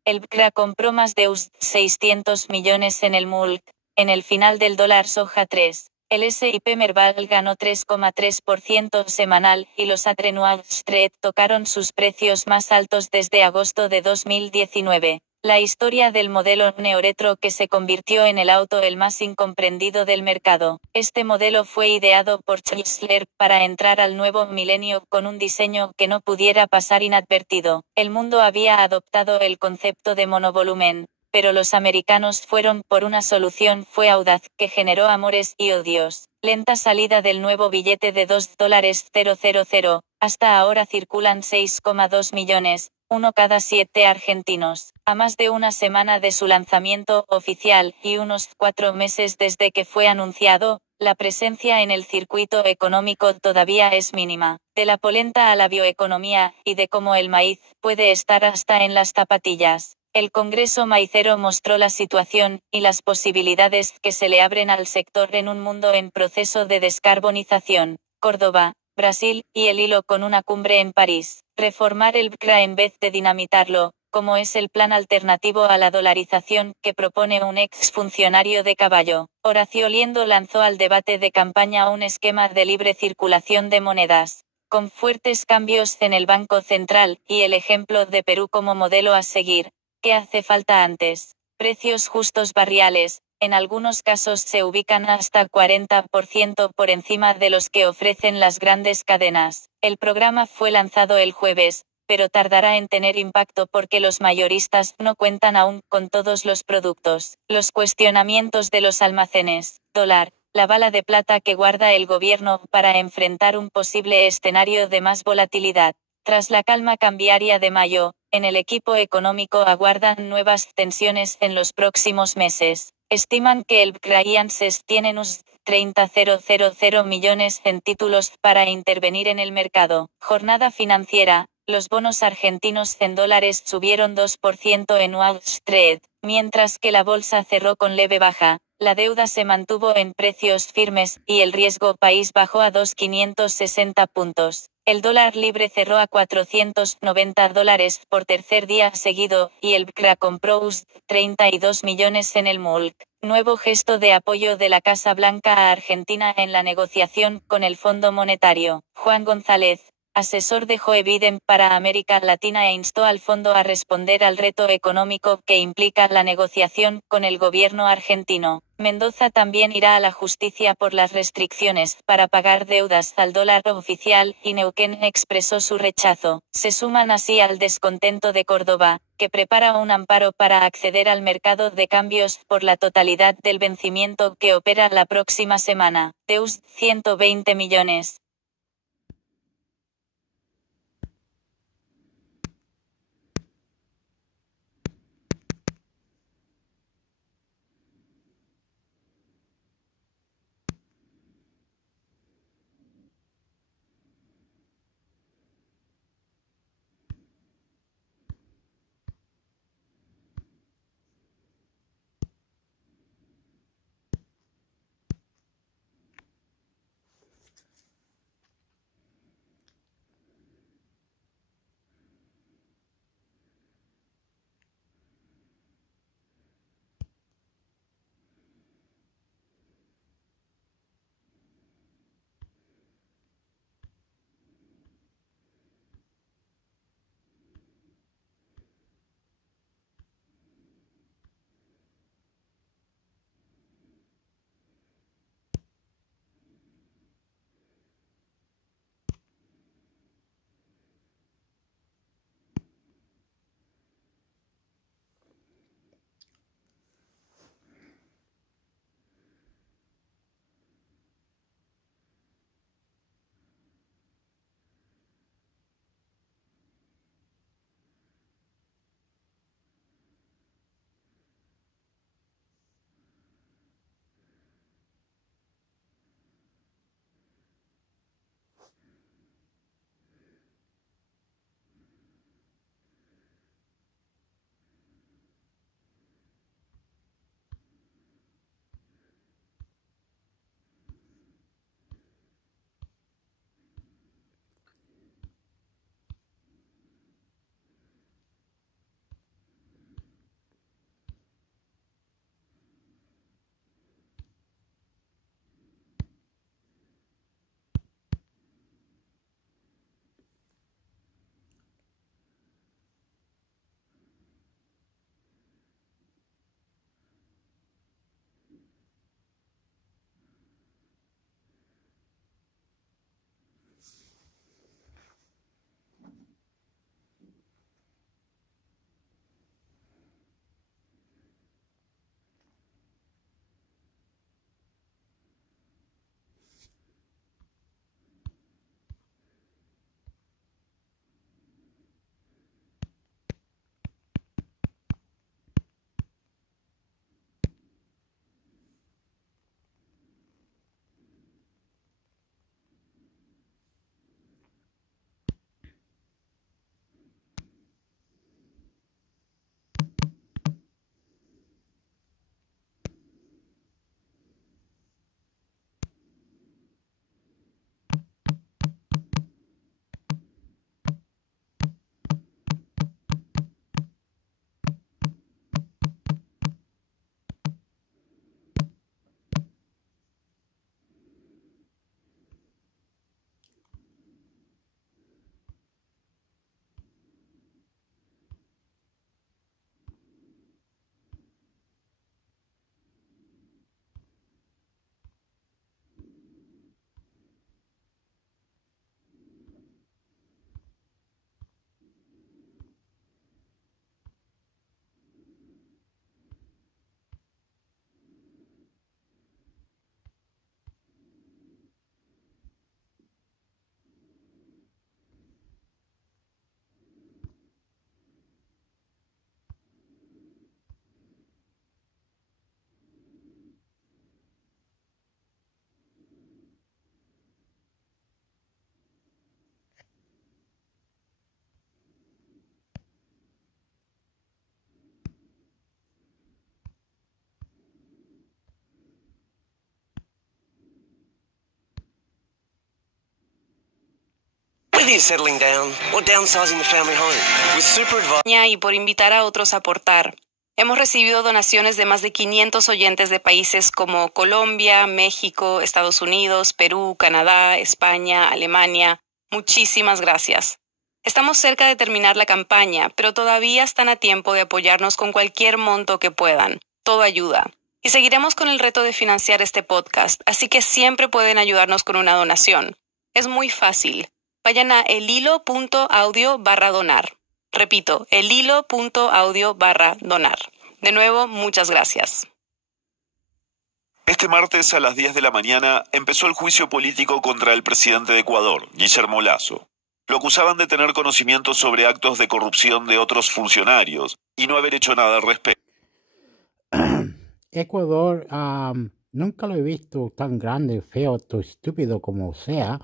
El BCRA compró más de 600 millones en el MULC, en el final del dólar soja 3. El S&P Merval ganó 3,3% semanal, y los Atrenua Street tocaron sus precios más altos desde agosto de 2019. La historia del modelo neoretro que se convirtió en el auto el más incomprendido del mercado. Este modelo fue ideado por Chrysler para entrar al nuevo milenio con un diseño que no pudiera pasar inadvertido. El mundo había adoptado el concepto de monovolumen, pero los americanos fueron por una solución fue audaz, que generó amores y odios. Lenta salida del nuevo billete de $2,000. Hasta ahora circulan 6,2 millones, uno cada 7 argentinos. A más de una semana de su lanzamiento oficial, y unos 4 meses desde que fue anunciado, la presencia en el circuito económico todavía es mínima. De la polenta a la bioeconomía, y de cómo el maíz puede estar hasta en las zapatillas. El Congreso Maicero mostró la situación y las posibilidades que se le abren al sector en un mundo en proceso de descarbonización. Córdoba, Brasil, y el hilo con una cumbre en París. Reformar el BCRA en vez de dinamitarlo. como es el plan alternativo a la dolarización que propone un exfuncionario de Caballo. Horacio Liendo lanzó al debate de campaña un esquema de libre circulación de monedas, con fuertes cambios en el Banco Central, y el ejemplo de Perú como modelo a seguir. ¿Qué hace falta antes? Precios justos barriales, en algunos casos se ubican hasta 40% por encima de los que ofrecen las grandes cadenas. El programa fue lanzado el jueves, pero tardará en tener impacto porque los mayoristas no cuentan aún con todos los productos. Los cuestionamientos de los almacenes. Dólar, la bala de plata que guarda el gobierno para enfrentar un posible escenario de más volatilidad. Tras la calma cambiaria de mayo, en el equipo económico aguardan nuevas tensiones en los próximos meses. Estiman que el Clienses tiene unos 30.000 millones en títulos para intervenir en el mercado. Jornada financiera. Los bonos argentinos en dólares subieron 2% en Wall Street, mientras que la bolsa cerró con leve baja. La deuda se mantuvo en precios firmes, y el riesgo país bajó a 2.560 puntos. El dólar libre cerró a $490 por tercer día seguido, y el BCRA compró 32 millones en el MULC. Nuevo gesto de apoyo de la Casa Blanca a Argentina en la negociación con el Fondo Monetario. Juan González, asesor de Joe Biden para América Latina, instó al fondo a responder al reto económico que implica la negociación con el gobierno argentino. Mendoza también irá a la justicia por las restricciones para pagar deudas al dólar oficial, y Neuquén expresó su rechazo. Se suman así al descontento de Córdoba, que prepara un amparo para acceder al mercado de cambios por la totalidad del vencimiento que opera la próxima semana. Deus, 120 millones. Consider settling down or downsizing the family home. With Super Advice. Y por invitar a otros a aportar. Hemos recibido donaciones de más de 500 oyentes de países como Colombia, México, Estados Unidos, Perú, Canadá, España, Alemania. Muchísimas gracias. Estamos cerca de terminar la campaña, pero todavía están a tiempo de apoyarnos con cualquier monto que puedan. Todo ayuda. Y seguiremos con el reto de financiar este podcast, así que siempre pueden ayudarnos con una donación. Es muy fácil. Vayan a elhilo.audio/donar. Repito, elhilo.audio/donar. De nuevo, muchas gracias. Este martes a las 10 de la mañana empezó el juicio político contra el presidente de Ecuador, Guillermo Lasso. Lo acusaban de tener conocimiento sobre actos de corrupción de otros funcionarios y no haber hecho nada al respecto. Ecuador, nunca lo he visto tan grande, feo, tan estúpido como sea,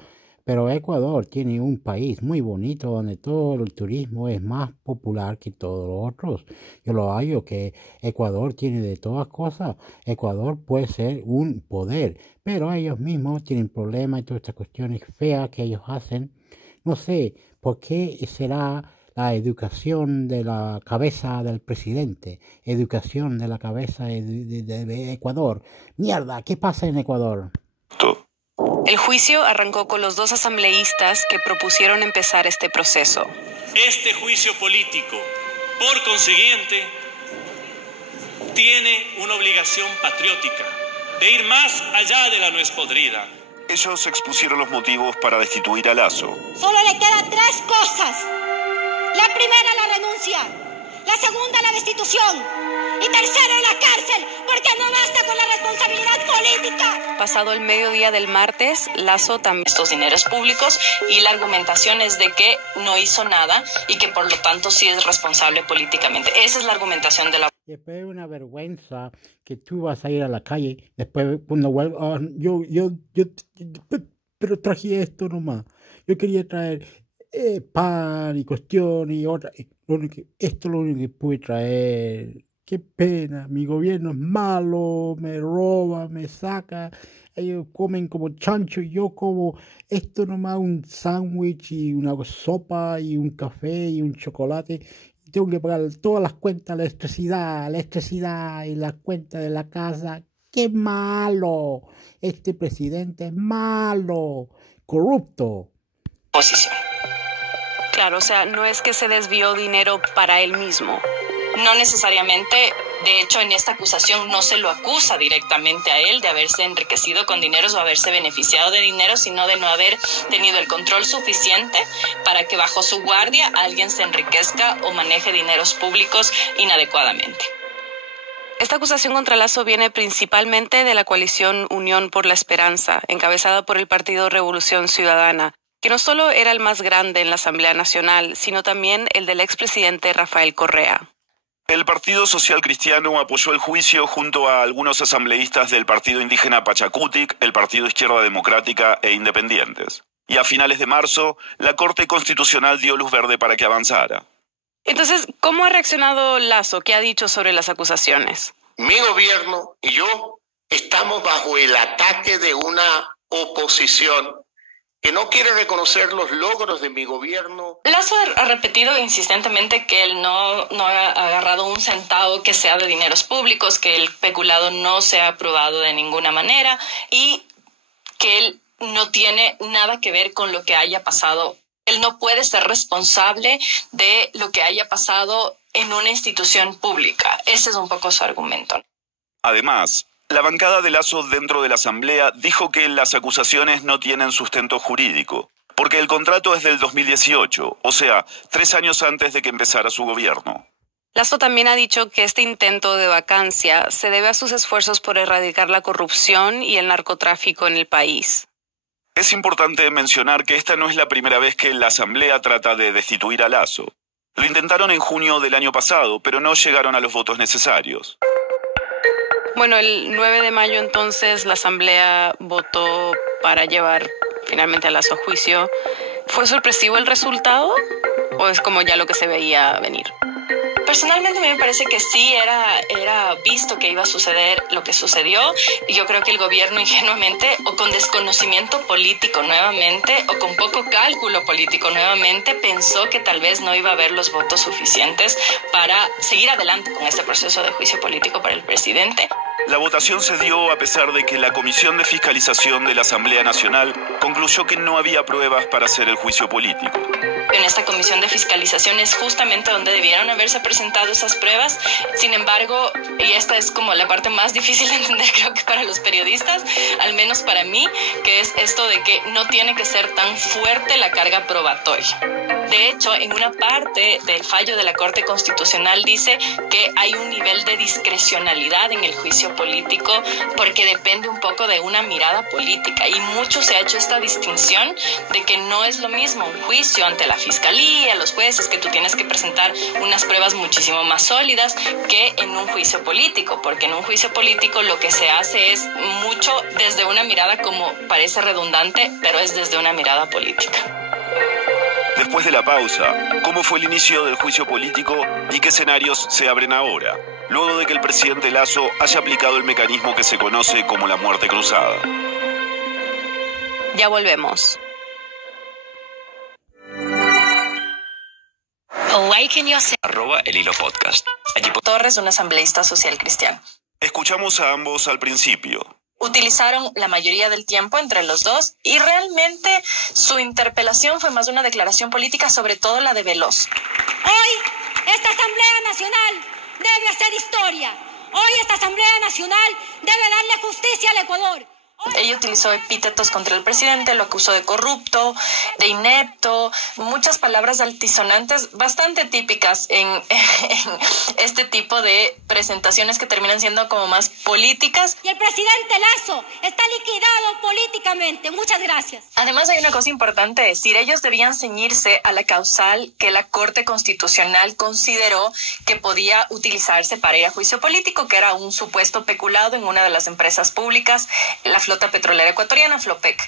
pero Ecuador tiene un país muy bonito donde todo el turismo es más popular que todos los otros. Yo lo hallo que Ecuador tiene de todas cosas. Ecuador puede ser un poder, pero ellos mismos tienen problemas y todas estas cuestiones feas que ellos hacen. No sé por qué será la educación de la cabeza del presidente, educación de la cabeza de Ecuador. Mierda, ¿qué pasa en Ecuador? El juicio arrancó con los dos asambleístas que propusieron empezar este proceso. Este juicio político, por consiguiente, tiene una obligación patriótica de ir más allá de la nuez podrida. Ellos expusieron los motivos para destituir a Lasso. Solo le quedan 3 cosas. La primera, la renuncia. La segunda, la destitución. Y tercero, la cárcel, porque no basta con la responsabilidad política. Pasado el mediodía del martes, Lasso también estos dineros públicos y la argumentación es de que no hizo nada y que por lo tanto sí es responsable políticamente. Esa es la argumentación de la... Después es una vergüenza que tú vas a ir a la calle, después cuando vuelvas, pero traje esto nomás. Yo quería traer pan y cuestiones y otra. Esto es lo único que pude traer. Qué pena, mi gobierno es malo, me roba, me saca. Ellos comen como chancho y yo como esto nomás, un sándwich y una sopa y un café y un chocolate. Tengo que pagar todas las cuentas, la electricidad y las cuentas de la casa. ¡Qué malo! Este presidente es malo, corrupto. Posición. Claro, o sea, no es que se desvió dinero para él mismo. No necesariamente, de hecho, en esta acusación no se lo acusa directamente a él de haberse enriquecido con dineros o haberse beneficiado de dinero, sino de no haber tenido el control suficiente para que bajo su guardia alguien se enriquezca o maneje dineros públicos inadecuadamente. Esta acusación contra Lasso viene principalmente de la coalición Unión por la Esperanza, encabezada por el Partido Revolución Ciudadana, que no solo era el más grande en la Asamblea Nacional, sino también el del expresidente Rafael Correa. El Partido Social Cristiano apoyó el juicio junto a algunos asambleístas del Partido Indígena Pachacutic, el Partido Izquierda Democrática e Independientes. Y a finales de marzo, la Corte Constitucional dio luz verde para que avanzara. Entonces, ¿cómo ha reaccionado Lasso? ¿Qué ha dicho sobre las acusaciones? Mi gobierno y yo estamos bajo el ataque de una oposición que no quiere reconocer los logros de mi gobierno. Lasso ha repetido insistentemente que él no ha agarrado un centavo que sea de dineros públicos, que el peculado no se ha aprobado de ninguna manera y que él no tiene nada que ver con lo que haya pasado. Él no puede ser responsable de lo que haya pasado en una institución pública. Ese es un poco su argumento. Además, la bancada de Lasso dentro de la Asamblea dijo que las acusaciones no tienen sustento jurídico, porque el contrato es del 2018, o sea, 3 años antes de que empezara su gobierno. Lasso también ha dicho que este intento de vacancia se debe a sus esfuerzos por erradicar la corrupción y el narcotráfico en el país. Es importante mencionar que esta no es la primera vez que la Asamblea trata de destituir a Lasso. Lo intentaron en junio del año pasado, pero no llegaron a los votos necesarios. Bueno, el 9 de mayo entonces la Asamblea votó para llevar finalmente a Lasso a juicio. ¿Fue sorpresivo el resultado o es como ya lo que se veía venir? Personalmente a mí me parece que sí era visto que iba a suceder lo que sucedió, y yo creo que el gobierno ingenuamente, o con desconocimiento político nuevamente, o con poco cálculo político nuevamente, pensó que tal vez no iba a haber los votos suficientes para seguir adelante con este proceso de juicio político para el presidente. La votación se dio a pesar de que la Comisión de Fiscalización de la Asamblea Nacional concluyó que no había pruebas para hacer el juicio político. En esta comisión de fiscalización es justamente donde debieron haberse presentado esas pruebas. Sin embargo, y esta es como la parte más difícil de entender, creo que para los periodistas, al menos para mí, que es esto de que no tiene que ser tan fuerte la carga probatoria. De hecho, en una parte del fallo de la Corte Constitucional dice que hay un nivel de discrecionalidad en el juicio político porque depende un poco de una mirada política, y mucho se ha hecho esta distinción de que no es lo mismo un juicio ante la fiscalía, los jueces, que tú tienes que presentar unas pruebas muchísimo más sólidas que en un juicio político, porque en un juicio político lo que se hace es mucho desde una mirada, como parece redundante, pero es desde una mirada política. Después de la pausa, ¿cómo fue el inicio del juicio político y qué escenarios se abren ahora, luego de que el presidente Lasso haya aplicado el mecanismo que se conoce como la muerte cruzada? Ya volvemos. @el hilo podcast. Torres, un asambleísta social cristiano. Escuchamos a ambos al principio. Utilizaron la mayoría del tiempo entre los dos, y realmente su interpelación fue más una declaración política, sobre todo la de Veloz. Hoy esta Asamblea Nacional debe hacer historia. Hoy esta Asamblea Nacional debe darle justicia al Ecuador. Ella utilizó epítetos contra el presidente, lo acusó de corrupto, de inepto, muchas palabras altisonantes bastante típicas en este tipo de presentaciones que terminan siendo como más políticas. Y el presidente Lasso está liquidado políticamente. Muchas gracias. Además, hay una cosa importante decir: ellos debían ceñirse a la causal que la Corte Constitucional consideró que podía utilizarse para ir a juicio político, que era un supuesto peculado en una de las empresas públicas, la flota petrolera ecuatoriana, Flopec.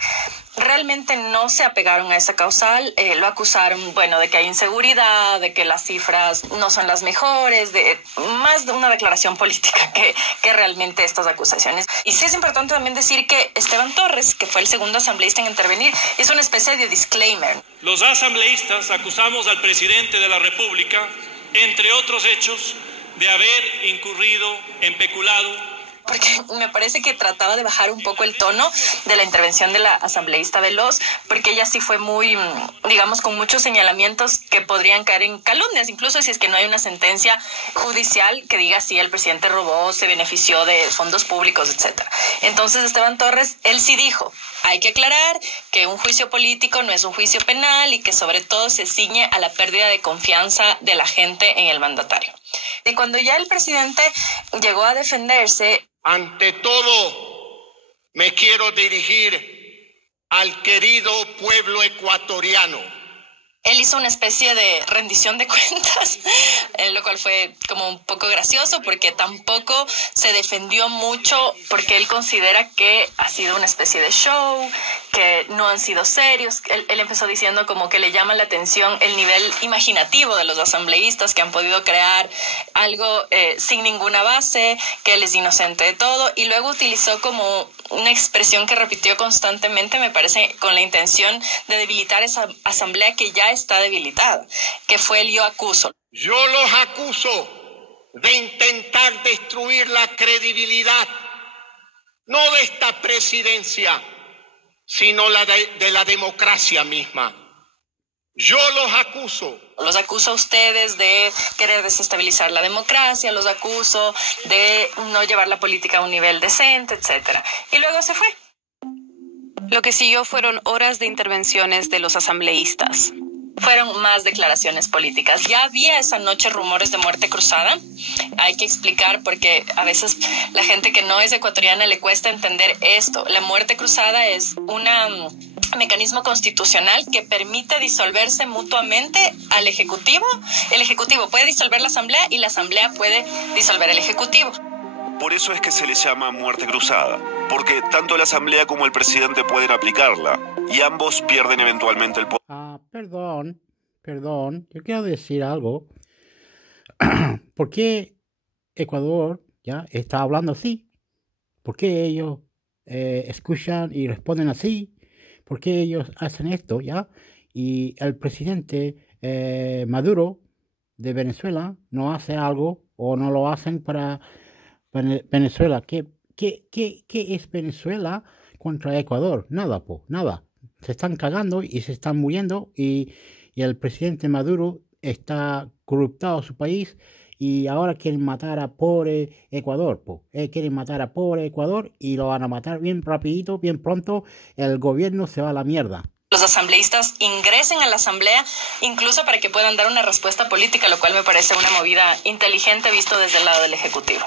Realmente no se apegaron a esa causal, lo acusaron, de que hay inseguridad, de que las cifras no son las mejores, de más de una declaración política que realmente estas acusaciones. Y sí es importante también decir que Esteban Torres, que fue el segundo asambleísta en intervenir, hizo una especie de disclaimer. Los asambleístas acusamos al presidente de la República, entre otros hechos, de haber incurrido en peculado. Porque me parece que trataba de bajar un poco el tono de la intervención de la asambleísta Veloz, porque ella sí fue muy, con muchos señalamientos que podrían caer en calumnias, incluso si es que no hay una sentencia judicial que diga si el presidente robó, se benefició de fondos públicos, etc. Entonces Esteban Torres, él sí dijo: hay que aclarar que un juicio político no es un juicio penal, y que sobre todo se ciñe a la pérdida de confianza de la gente en el mandatario. Y cuando ya el presidente llegó a defenderse... Ante todo, me quiero dirigir al querido pueblo ecuatoriano. Él hizo una especie de rendición de cuentas, lo cual fue como un poco gracioso, porque tampoco se defendió mucho, porque él considera que ha sido una especie de show, que no han sido serios. Él empezó diciendo como que le llama la atención el nivel imaginativo de los asambleístas, que han podido crear algo sin ninguna base, que él es inocente de todo, y luego utilizó como una expresión que repitió constantemente, me parece, con la intención de debilitar esa asamblea que ya está debilitada, que fue el yo acuso. Yo los acuso de intentar destruir la credibilidad, no de esta presidencia, sino de la democracia misma. Yo los acuso. Los acuso a ustedes de querer desestabilizar la democracia, los acuso de no llevar la política a un nivel decente, etc. Y luego se fue. Lo que siguió fueron horas de intervenciones de los asambleístas. Fueron más declaraciones políticas. Ya había esa noche rumores de muerte cruzada. Hay que explicar, porque a veces la gente que no es ecuatoriana le cuesta entender esto. La muerte cruzada es un mecanismo constitucional que permite disolverse mutuamente al Ejecutivo. El Ejecutivo puede disolver la Asamblea y la Asamblea puede disolver el Ejecutivo. Por eso es que se le llama muerte cruzada, porque tanto la Asamblea como el presidente pueden aplicarla, y ambos pierden eventualmente el poder. Perdón, yo quiero decir algo. ¿por qué Ecuador ya está hablando así? ¿Por qué ellos escuchan y responden así? ¿Por qué ellos hacen esto? ¿Ya? Y el presidente Maduro de Venezuela no hace algo o no lo hacen para Venezuela. ¿Qué es Venezuela contra Ecuador? Nada, nada. Se están cagando y se están muriendo y el presidente Maduro está corruptado su país y ahora quieren matar a pobre Ecuador. Quieren matar a pobre Ecuador y lo van a matar bien rapidito, bien pronto. El gobierno se va a la mierda. Los asambleístas ingresen a la asamblea incluso para que puedan dar una respuesta política, lo cual me parece una movida inteligente visto desde el lado del Ejecutivo.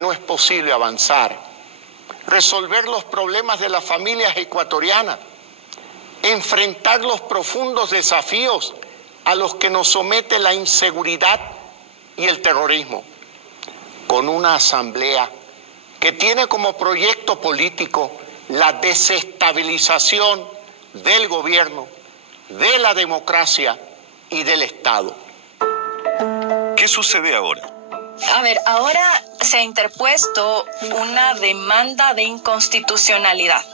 No es posible avanzar, resolver los problemas de las familias ecuatorianas, enfrentar los profundos desafíos a los que nos somete la inseguridad y el terrorismo, con una asamblea que tiene como proyecto político la desestabilización del gobierno, de la democracia y del Estado. ¿Qué sucede ahora? A ver, ahora se ha interpuesto una demanda de inconstitucionalidad.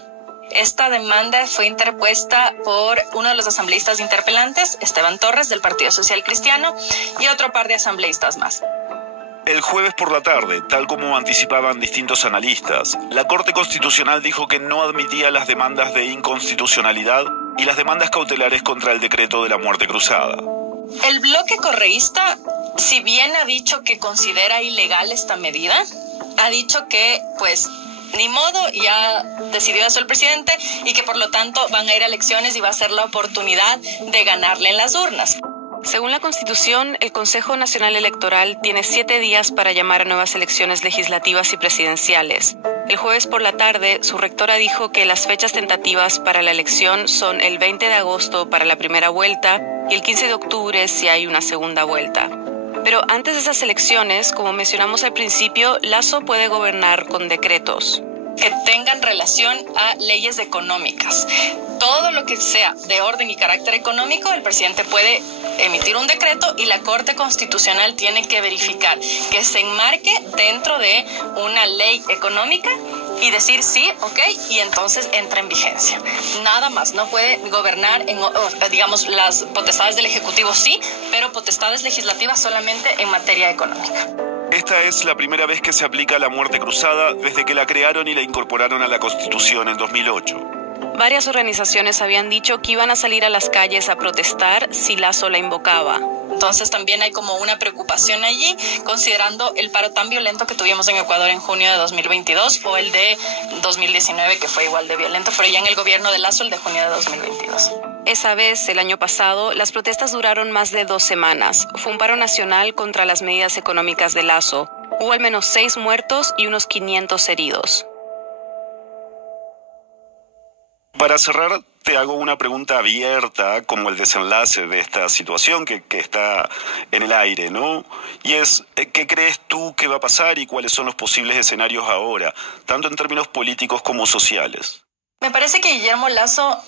Esta demanda fue interpuesta por uno de los asambleístas interpelantes, Esteban Torres, del Partido Social Cristiano, y otro par de asambleístas más. El jueves por la tarde, tal como anticipaban distintos analistas, la Corte Constitucional dijo que no admitía las demandas de inconstitucionalidad y las demandas cautelares contra el decreto de la muerte cruzada. El bloque correísta, si bien ha dicho que considera ilegal esta medida, ha dicho que, pues, ni modo, ya decidió eso el presidente y que por lo tanto van a ir a elecciones y va a ser la oportunidad de ganarle en las urnas. Según la Constitución, el Consejo Nacional Electoral tiene 7 días para llamar a nuevas elecciones legislativas y presidenciales. El jueves por la tarde, su rectora dijo que las fechas tentativas para la elección son el 20 de agosto para la primera vuelta y el 15 de octubre si hay una segunda vuelta. Pero antes de esas elecciones, como mencionamos al principio, Lasso puede gobernar con decretos que tengan relación a leyes económicas. Todo lo que sea de orden y carácter económico, el presidente puede emitir un decreto y la Corte Constitucional tiene que verificar que se enmarque dentro de una ley económica y decir sí, ok, y entonces entra en vigencia. Nada más, no puede gobernar digamos, las potestades del Ejecutivo sí, pero potestades legislativas solamente en materia económica. Esta es la primera vez que se aplica la muerte cruzada desde que la crearon y la incorporaron a la Constitución en 2008. Varias organizaciones habían dicho que iban a salir a las calles a protestar si Lasso la invocaba. Entonces también hay como una preocupación allí, considerando el paro tan violento que tuvimos en Ecuador en junio de 2022 o el de 2019 que fue igual de violento, pero ya en el gobierno de Lasso el de junio de 2022. Esa vez, el año pasado, las protestas duraron más de 2 semanas. Fue un paro nacional contra las medidas económicas de Lasso. Hubo al menos 6 muertos y unos 500 heridos. Para cerrar, te hago una pregunta abierta como el desenlace de esta situación que está en el aire, ¿no? Y es, ¿qué crees tú que va a pasar y cuáles son los posibles escenarios ahora, tanto en términos políticos como sociales? Me parece que Guillermo Lasso,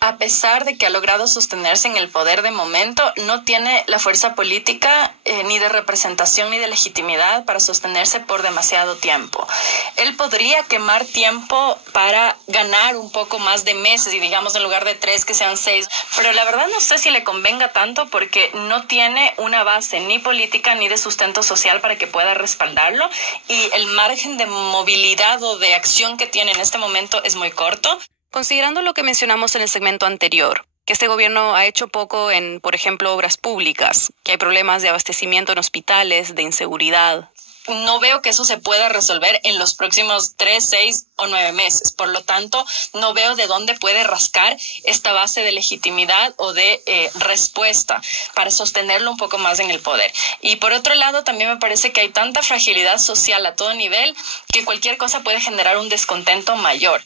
a pesar de que ha logrado sostenerse en el poder de momento, no tiene la fuerza política ni de representación ni de legitimidad para sostenerse por demasiado tiempo. Él podría quemar tiempo para ganar un poco más de meses y digamos en lugar de 3 que sean 6, pero la verdad no sé si le convenga tanto porque no tiene una base ni política ni de sustento social para que pueda respaldarlo y el margen de movilidad o de acción que tiene en este momento es muy corto. Considerando lo que mencionamos en el segmento anterior, que este gobierno ha hecho poco en, por ejemplo, obras públicas, que hay problemas de abastecimiento en hospitales, de inseguridad. No veo que eso se pueda resolver en los próximos 3, 6 o 9 meses. Por lo tanto, no veo de dónde puede rascar esta base de legitimidad o de respuesta para sostenerlo un poco más en el poder. Y por otro lado, también me parece que hay tanta fragilidad social a todo nivel que cualquier cosa puede generar un descontento mayor.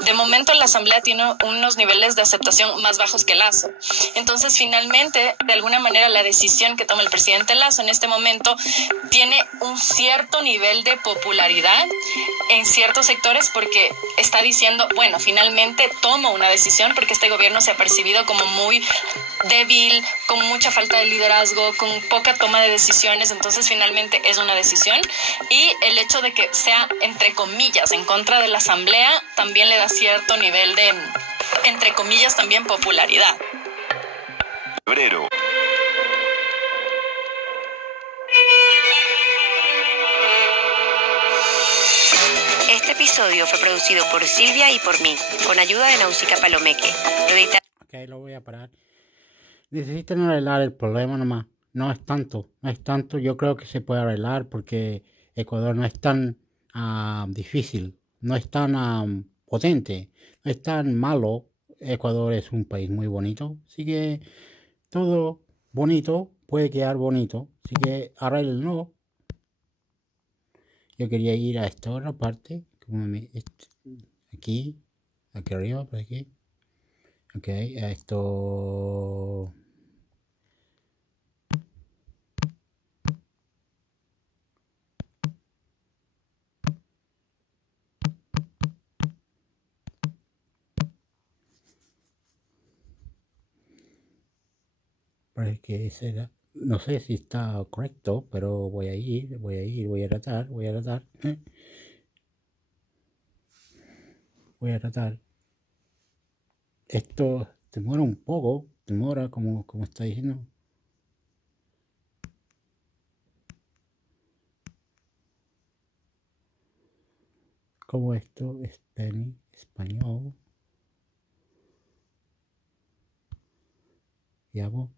de momento la Asamblea tiene unos niveles de aceptación más bajos que Lasso. Entonces, finalmente, de alguna manera, la decisión que toma el presidente Lasso en este momento tiene un cierto nivel de popularidad en ciertos sectores porque está diciendo, bueno, finalmente tomo una decisión porque este gobierno se ha percibido como muy débil, con mucha falta de liderazgo, con poca toma de decisiones. Entonces, finalmente es una decisión. Y el hecho de que sea, entre comillas, en contra de la Asamblea, también le da cierto nivel de, entre comillas, también popularidad. Febrero. Este episodio fue producido por Silvia y por mí, con ayuda de Nausicaa Palomeque. Ok, lo voy a parar. Necesitan arreglar el problema nomás. No es tanto. Yo creo que se puede arreglar porque Ecuador no es tan difícil, no es tan potente, no es tan malo. Ecuador es un país muy bonito, así que todo bonito puede quedar bonito, así que arreglenlo. Yo quería ir a esta otra parte, aquí arriba, por aquí. Ok, a esto. Parece que ese era, no sé si está correcto, pero voy a tratar. Voy a tratar. Esto demora un poco, como está diciendo. Como esto, español. Y hago.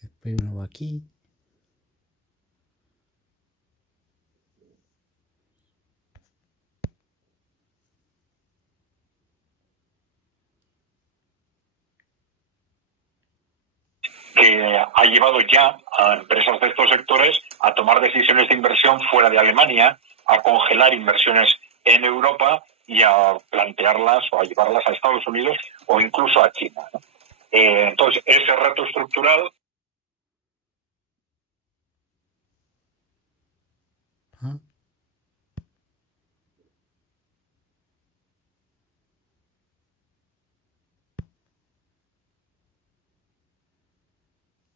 Después uno va aquí. Que ha llevado ya a empresas de estos sectores a tomar decisiones de inversión fuera de Alemania, a congelar inversiones en Europa y a plantearlas o a llevarlas a Estados Unidos o incluso a China, ¿no? Entonces, ese reto estructural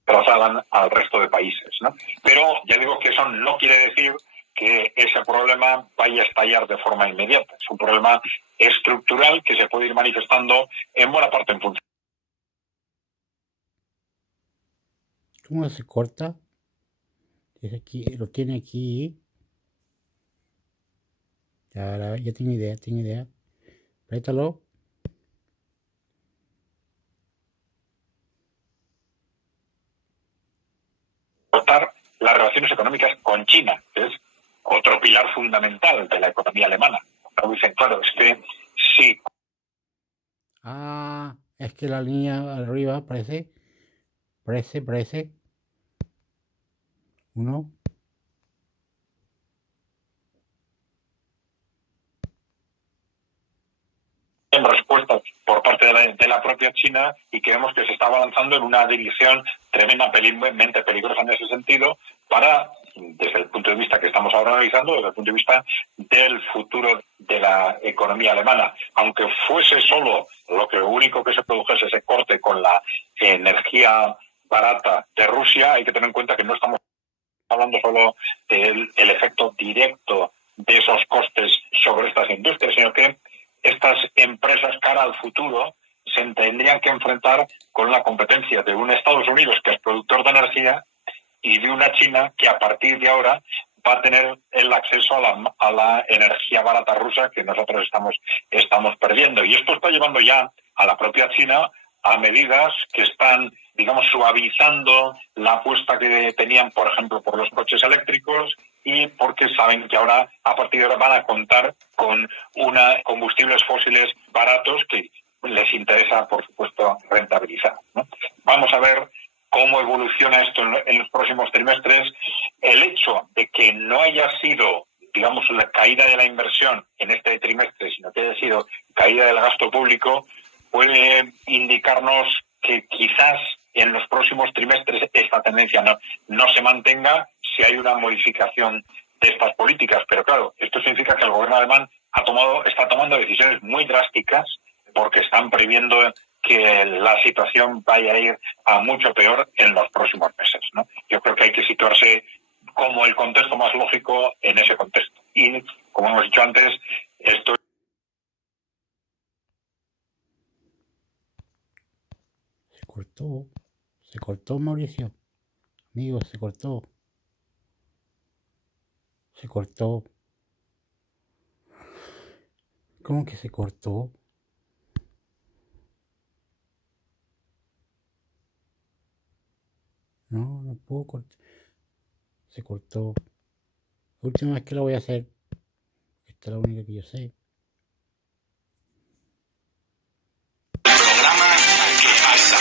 trasladan al resto de países, ¿no? Pero ya digo que eso no quiere decir que ese problema vaya a estallar de forma inmediata. Es un problema estructural que se puede ir manifestando en buena parte en función. ¿Cómo se corta? Es aquí, lo tiene aquí. Ya tengo idea. Apriétalo. Cortar las relaciones económicas con China, que es otro pilar fundamental de la economía alemana. Pero dicen, claro, es que sí. Es que la línea arriba parece. Uno. En respuestas por parte de la propia China y que vemos que se está avanzando en una dirección tremendamente peligrosa en ese sentido para, desde el punto de vista que estamos ahora analizando, desde el punto de vista del futuro de la economía alemana. Aunque fuese solo lo único que se produjese ese corte con la energía barata de Rusia, hay que tener en cuenta que no estamos hablando solo del efecto directo de esos costes sobre estas industrias, sino que estas empresas cara al futuro se tendrían que enfrentar con la competencia de un Estados Unidos que es productor de energía y de una China que a partir de ahora va a tener el acceso a la energía barata rusa que nosotros estamos perdiendo. Y esto está llevando ya a la propia China a medidas que están, digamos, suavizando la apuesta que tenían, por ejemplo, por los coches eléctricos y porque saben que ahora, a partir de ahora, van a contar con combustibles fósiles baratos que les interesa, por supuesto, rentabilizar, ¿no? Vamos a ver cómo evoluciona esto en los próximos trimestres. El hecho de que no haya sido digamos, la caída de la inversión en este trimestre, sino que haya sido caída del gasto público, puede indicarnos que quizás en los próximos trimestres esta tendencia no se mantenga si hay una modificación de estas políticas. Pero claro, esto significa que el gobierno alemán está tomando decisiones muy drásticas porque están previendo que la situación vaya a ir a mucho peor en los próximos meses, ¿no? Yo creo que hay que situarse como el contexto más lógico en ese contexto. Y, como hemos dicho antes, esto... Se cortó Mauricio. Amigos, se cortó. ¿Cómo que se cortó? No puedo cortar. Se cortó. La última vez que lo voy a hacer. Esta es la única que yo sé. Programa ¿Qué pasa?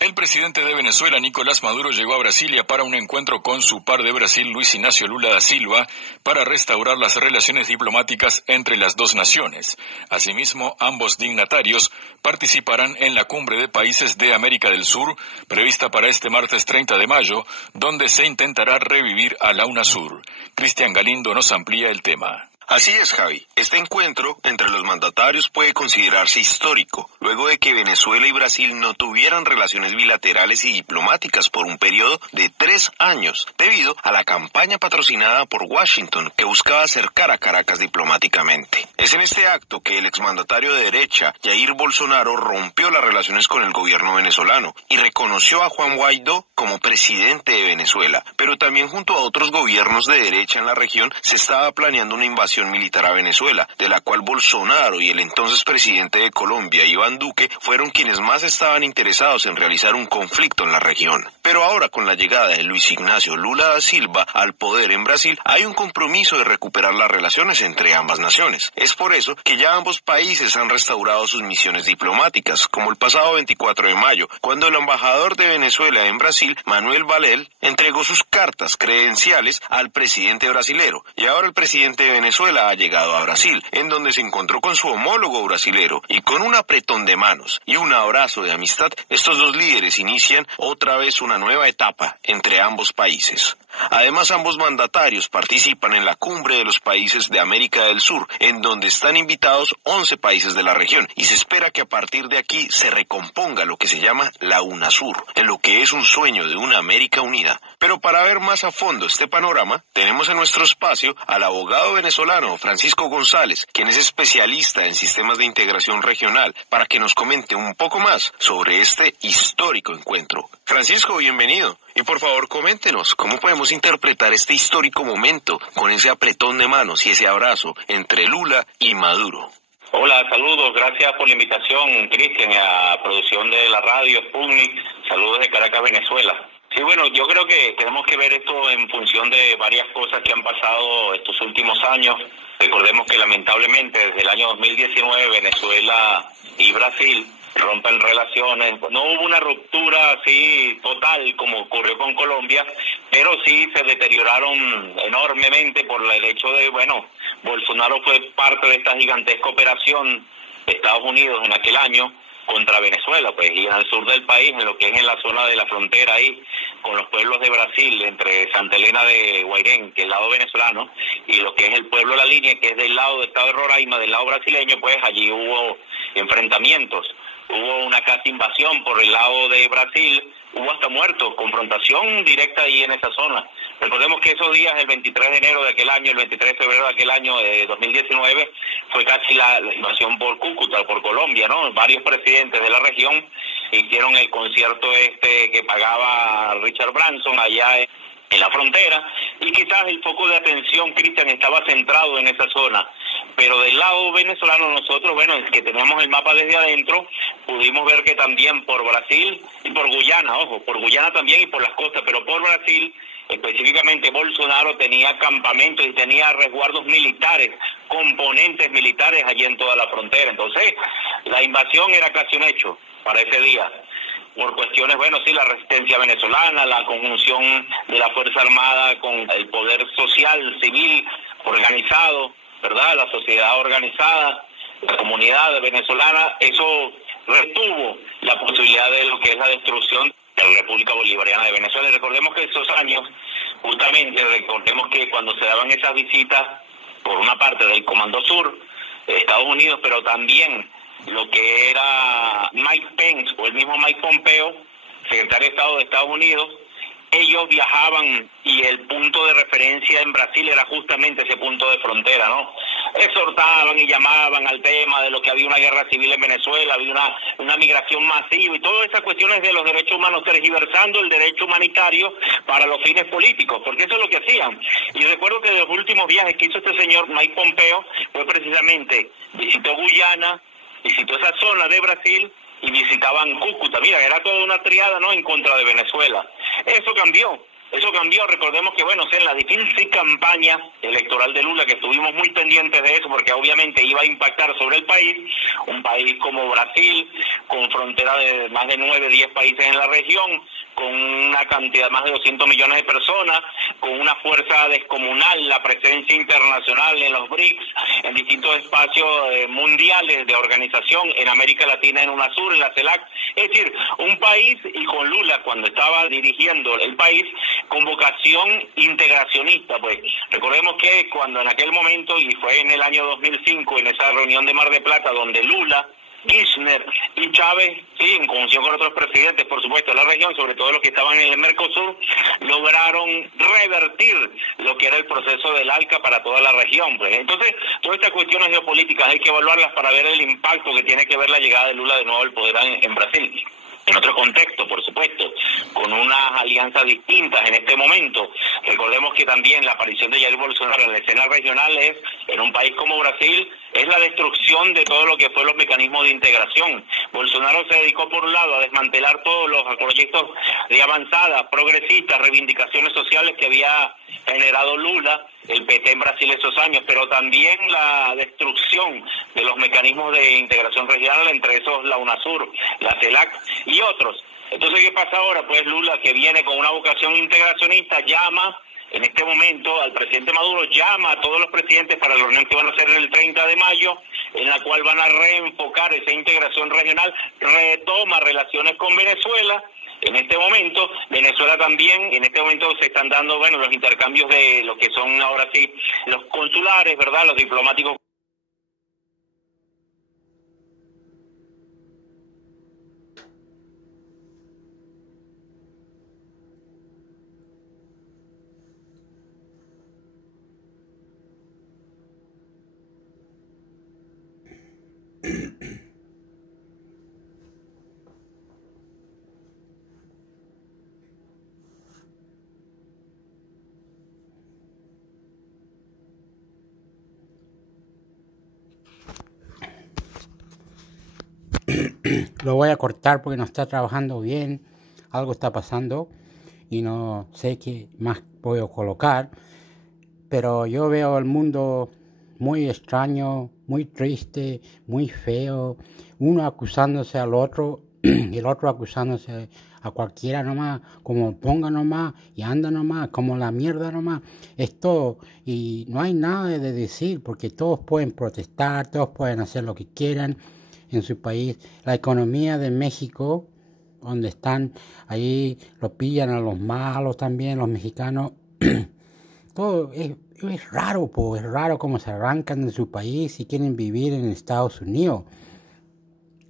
El presidente de Venezuela, Nicolás Maduro, llegó a Brasilia para un encuentro con su par de Brasil, Luis Ignacio Lula da Silva, para restaurar las relaciones diplomáticas entre las dos naciones. Asimismo, ambos dignatarios participarán en la Cumbre de Países de América del Sur, prevista para este martes 30 de mayo, donde se intentará revivir a la UNASUR. Cristian Galindo nos amplía el tema. Así es, Javi. Este encuentro entre los mandatarios puede considerarse histórico, luego de que Venezuela y Brasil no tuvieran relaciones bilaterales y diplomáticas por un periodo de 3 años, debido a la campaña patrocinada por Washington que buscaba acercar a Caracas diplomáticamente. Es en este acto que el exmandatario de derecha, Jair Bolsonaro, rompió las relaciones con el gobierno venezolano y reconoció a Juan Guaidó como presidente de Venezuela, pero también junto a otros gobiernos de derecha en la región se estaba planeando una invasión militar a Venezuela, de la cual Bolsonaro y el entonces presidente de Colombia, Iván Duque, fueron quienes más estaban interesados en realizar un conflicto en la región. Pero ahora, con la llegada de Luis Ignacio Lula da Silva al poder en Brasil, hay un compromiso de recuperar las relaciones entre ambas naciones. Es por eso que ya ambos países han restaurado sus misiones diplomáticas, como el pasado 24 de mayo, cuando el embajador de Venezuela en Brasil, Manuel Valel, entregó sus cartas credenciales al presidente brasilero, y ahora el presidente de Venezuela ha llegado a Brasil, en donde se encontró con su homólogo brasilero, y con un apretón de manos y un abrazo de amistad, estos dos líderes inician otra vez una nueva etapa entre ambos países. Además, ambos mandatarios participan en la Cumbre de los Países de América del Sur, en donde están invitados 11 países de la región, y se espera que a partir de aquí se recomponga lo que se llama la UNASUR, en lo que es un sueño de una América unida. Pero para ver más a fondo este panorama, tenemos en nuestro espacio al abogado venezolano Francisco González, quien es especialista en sistemas de integración regional, para que nos comente un poco más sobre este histórico encuentro. Francisco, bienvenido. Y por favor, coméntenos, ¿cómo podemos interpretar este histórico momento con ese apretón de manos y ese abrazo entre Lula y Maduro? Hola, saludos, gracias por la invitación, Cristian, a producción de la radio Sputnik. Saludos de Caracas, Venezuela. Sí, bueno, yo creo que tenemos que ver esto en función de varias cosas que han pasado estos últimos años. Recordemos que lamentablemente desde el año 2019 Venezuela y Brasil rompen relaciones. No hubo una ruptura así total como ocurrió con Colombia, pero sí se deterioraron enormemente por el hecho de, bueno, Bolsonaro fue parte de esta gigantesca operación de Estados Unidos en aquel año contra Venezuela, pues, y en el sur del país, en lo que es en la zona de la frontera ahí, con los pueblos de Brasil, entre Santa Elena de Guairén, que es el lado venezolano, y lo que es el pueblo La Línea, que es del lado del estado de Roraima, del lado brasileño, pues allí hubo enfrentamientos. Hubo una casi invasión por el lado de Brasil, hubo hasta muertos, confrontación directa ahí en esa zona. Recordemos que esos días, el 23 de enero de aquel año, el 23 de febrero de aquel año de 2019, fue casi la invasión por Cúcuta, por Colombia, ¿no? Varios presidentes de la región hicieron el concierto que pagaba Richard Branson allá en la frontera, y quizás el foco de atención, Cristian, estaba centrado en esa zona. Pero del lado venezolano nosotros, bueno, es que tenemos el mapa desde adentro, pudimos ver que también por Brasil y por Guyana, ojo, por Guyana también y por las costas, pero por Brasil, específicamente Bolsonaro tenía campamentos y tenía resguardos militares, componentes militares allí en toda la frontera. Entonces, la invasión era casi un hecho para ese día. por cuestiones, bueno, sí, la resistencia venezolana, la conjunción de la Fuerza Armada con el poder social, civil, organizado, ¿verdad? La sociedad organizada, la comunidad venezolana, eso retuvo la posibilidad de lo que es la destrucción de la República Bolivariana de Venezuela. Y recordemos que esos años, justamente, recordemos que cuando se daban esas visitas, por una parte del Comando Sur de Estados Unidos, pero también lo que era Mike Pence o el mismo Mike Pompeo, secretario de Estado de Estados Unidos, ellos viajaban y el punto de referencia en Brasil era justamente ese punto de frontera, ¿no? Exhortaban y llamaban al tema de lo que había una guerra civil en Venezuela, había una migración masiva y todas esas cuestiones de los derechos humanos, tergiversando el derecho humanitario para los fines políticos, porque eso es lo que hacían. Y recuerdo que de los últimos viajes que hizo este señor Mike Pompeo fue precisamente, visitó Guyana, visitó esa zona de Brasil y visitaban Cúcuta. Mira, era toda una triada, ¿no?, en contra de Venezuela. Eso cambió, recordemos que, bueno, en la difícil campaña electoral de Lula, que estuvimos muy pendientes de eso, porque obviamente iba a impactar sobre el país, un país como Brasil, con frontera de más de 9, 10 países en la región, con una cantidad de más de 200 millones de personas, con una fuerza descomunal, la presencia internacional en los BRICS, en distintos espacios mundiales de organización, en América Latina, en UNASUR, en la CELAC, es decir, un país, y con Lula cuando estaba dirigiendo el país, con vocación integracionista, pues. Recordemos que cuando en aquel momento, y fue en el año 2005, en esa reunión de Mar del Plata, donde Lula, Kirchner y Chávez, sí, en conjunción con otros presidentes, por supuesto, de la región, sobre todo los que estaban en el Mercosur, lograron revertir lo que era el proceso del ALCA para toda la región. Pues. Entonces, todas estas cuestiones geopolíticas hay que evaluarlas para ver el impacto que tiene que ver la llegada de Lula de nuevo al poder en Brasil. En otro contexto, por supuesto, con unas alianzas distintas en este momento. Recordemos que también la aparición de Jair Bolsonaro en la escena regional en un país como Brasil, es la destrucción de todo lo que fue los mecanismos de integración. Bolsonaro se dedicó, por un lado, a desmantelar todos los proyectos de avanzada, progresistas, reivindicaciones sociales que había generado Lula, el PT en Brasil esos años, pero también la destrucción de los mecanismos de integración regional, entre esos la UNASUR, la CELAC y otros. Entonces, ¿qué pasa ahora? Pues Lula, que viene con una vocación integracionista, llama en este momento al presidente Maduro, llama a todos los presidentes para la reunión que van a hacer el 30 de mayo, en la cual van a reenfocar esa integración regional, retoma relaciones con Venezuela. En este momento, Venezuela también, en este momento se están dando, bueno, los intercambios de lo que son ahora sí los consulares, ¿verdad?, los diplomáticos. Lo voy a cortar porque no está trabajando bien, algo está pasando y no sé qué más voy a colocar, pero yo veo el mundo muy extraño, muy triste, muy feo, uno acusándose al otro y el otro acusándose a cualquiera nomás, como ponga nomás y anda nomás, como la mierda nomás, es todo, y no hay nada de decir porque todos pueden protestar, todos pueden hacer lo que quieran en su país. La economía de México, donde están ahí, lo pillan a los malos también, los mexicanos, todo es raro, es raro cómo se arrancan de su país y quieren vivir en Estados Unidos.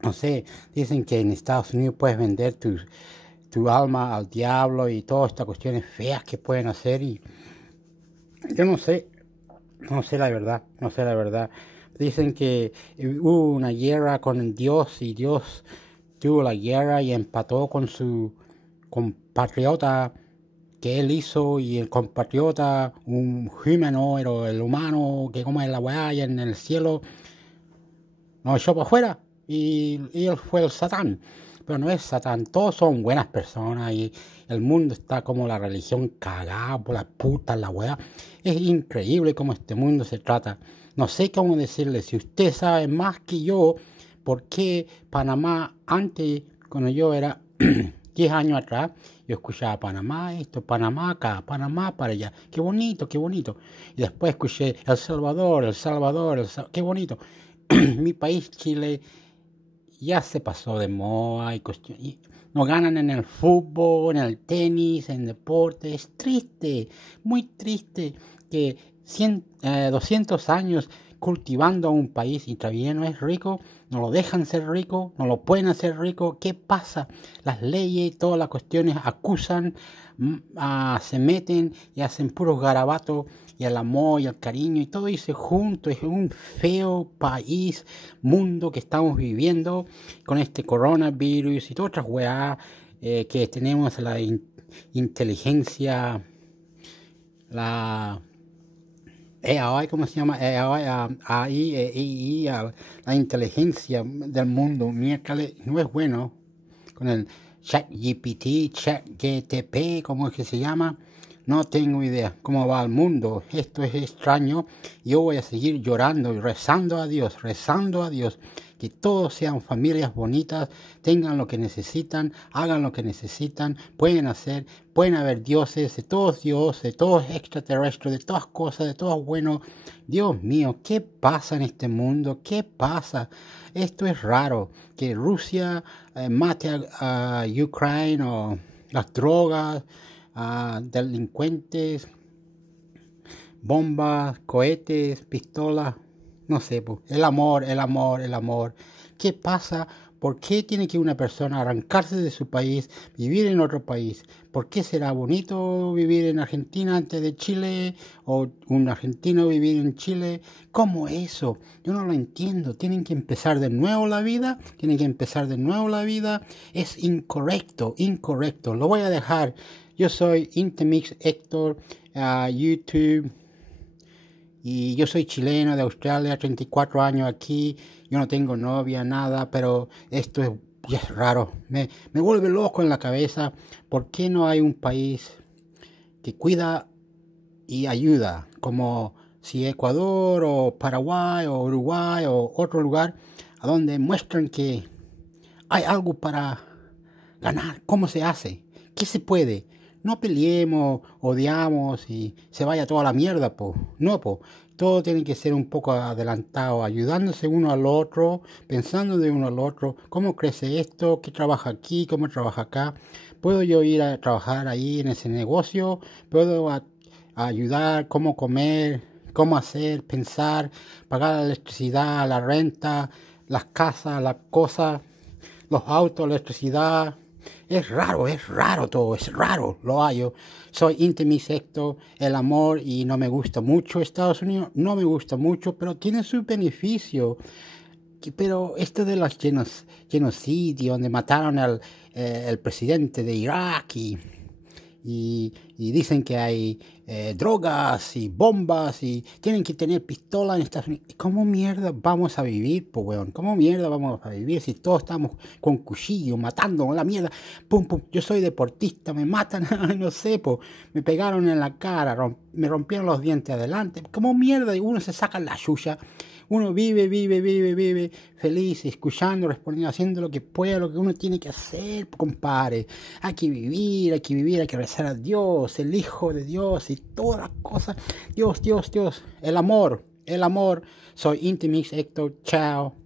No sé, dicen que en Estados Unidos puedes vender tu alma al diablo y todas estas cuestiones feas que pueden hacer, y yo no sé la verdad. Dicen que hubo una guerra con Dios y Dios tuvo la guerra y empató con su compatriota que él hizo, y el compatriota, un humano, el humano que come la weá allá en el cielo, nos echó para afuera y él fue el Satán. Pero no es Satán, todos son buenas personas y el mundo está como la religión cagada por la puta, la weá. Es increíble cómo este mundo se trata. No sé cómo decirle, si usted sabe más que yo, por qué Panamá antes, cuando yo era 10 años atrás yo escuchaba Panamá esto, Panamá acá, Panamá para allá. Qué bonito, qué bonito. Y después escuché El Salvador, qué bonito. Mi país, Chile, ya se pasó de moda y no ganan en el fútbol, en el tenis, en deporte. Es triste, muy triste que 200 años cultivando a un país y todavía no es rico, no lo dejan ser rico, no lo pueden hacer rico. ¿Qué pasa? Las leyes, todas las cuestiones acusan, se meten y hacen puros garabatos, y el amor y el cariño y todo eso junto. Es un feo país, mundo que estamos viviendo con este coronavirus y todas otras weas, que tenemos la inteligencia, la AI, ¿cómo se llama? AI, la inteligencia del mundo. Miércoles, no es bueno. Con el ChatGPT, ¿cómo es que se llama? No tengo idea cómo va el mundo. Esto es extraño. Yo voy a seguir llorando y rezando a Dios, que todos sean familias bonitas, tengan lo que necesitan, hagan lo que necesitan, pueden haber dioses, de todos extraterrestres, de todas cosas, de todo bueno. Dios mío, ¿qué pasa en este mundo? ¿Qué pasa? Esto es raro, que Rusia mate a Ucrania, o las drogas, delincuentes, bombas, cohetes, pistolas, no sé, el amor. ¿Qué pasa? ¿Por qué tiene que una persona arrancarse de su país, vivir en otro país? ¿Por qué será bonito vivir en Argentina antes de Chile, o un argentino vivir en Chile? ¿Cómo eso? Yo no lo entiendo. Tienen que empezar de nuevo la vida. Es incorrecto. Lo voy a dejar. Yo soy Intemix Héctor, YouTube, y yo soy chileno de Australia, 34 años aquí. Yo no tengo novia, nada, pero esto es raro. Me vuelve loco en la cabeza. ¿Por qué no hay un país que cuida y ayuda, como si Ecuador o Paraguay o Uruguay o otro lugar, a donde muestran que hay algo para ganar? ¿Cómo se hace? ¿Qué se puede? No peleemos, odiamos y se vaya toda la mierda, No, todo tiene que ser un poco adelantado, ayudándose uno al otro, pensando de uno al otro. ¿Cómo crece esto? ¿Qué trabaja aquí? ¿Cómo trabaja acá? ¿Puedo yo ir a trabajar ahí en ese negocio? ¿Puedo ayudar? ¿Cómo comer? ¿Cómo hacer? Pensar, pagar la electricidad, la renta, las casas, las cosas, los autos, la electricidad. Es raro todo, es raro, lo hallo. Soy intemisecto, el amor, y no me gusta mucho Estados Unidos, no me gusta mucho, pero tiene su beneficio. Pero esto de los genocidios, donde mataron al presidente de Irak, y dicen que hay drogas y bombas y tienen que tener pistola en Estados Unidos. ¿Cómo mierda vamos a vivir, weón? ¿Cómo mierda vamos a vivir si todos estamos con cuchillo, matando la mierda? Pum, pum. Yo soy deportista, me matan, no sé, me pegaron en la cara, me rompieron los dientes adelante. ¿Cómo mierda? Uno se saca la chucha. Uno vive feliz, escuchando, respondiendo, haciendo lo que pueda, lo que uno tiene que hacer, compadre. Hay que vivir, hay que rezar a Dios, el Hijo de Dios y todas las cosas. Dios, el amor. Soy Intimix Héctor, chao.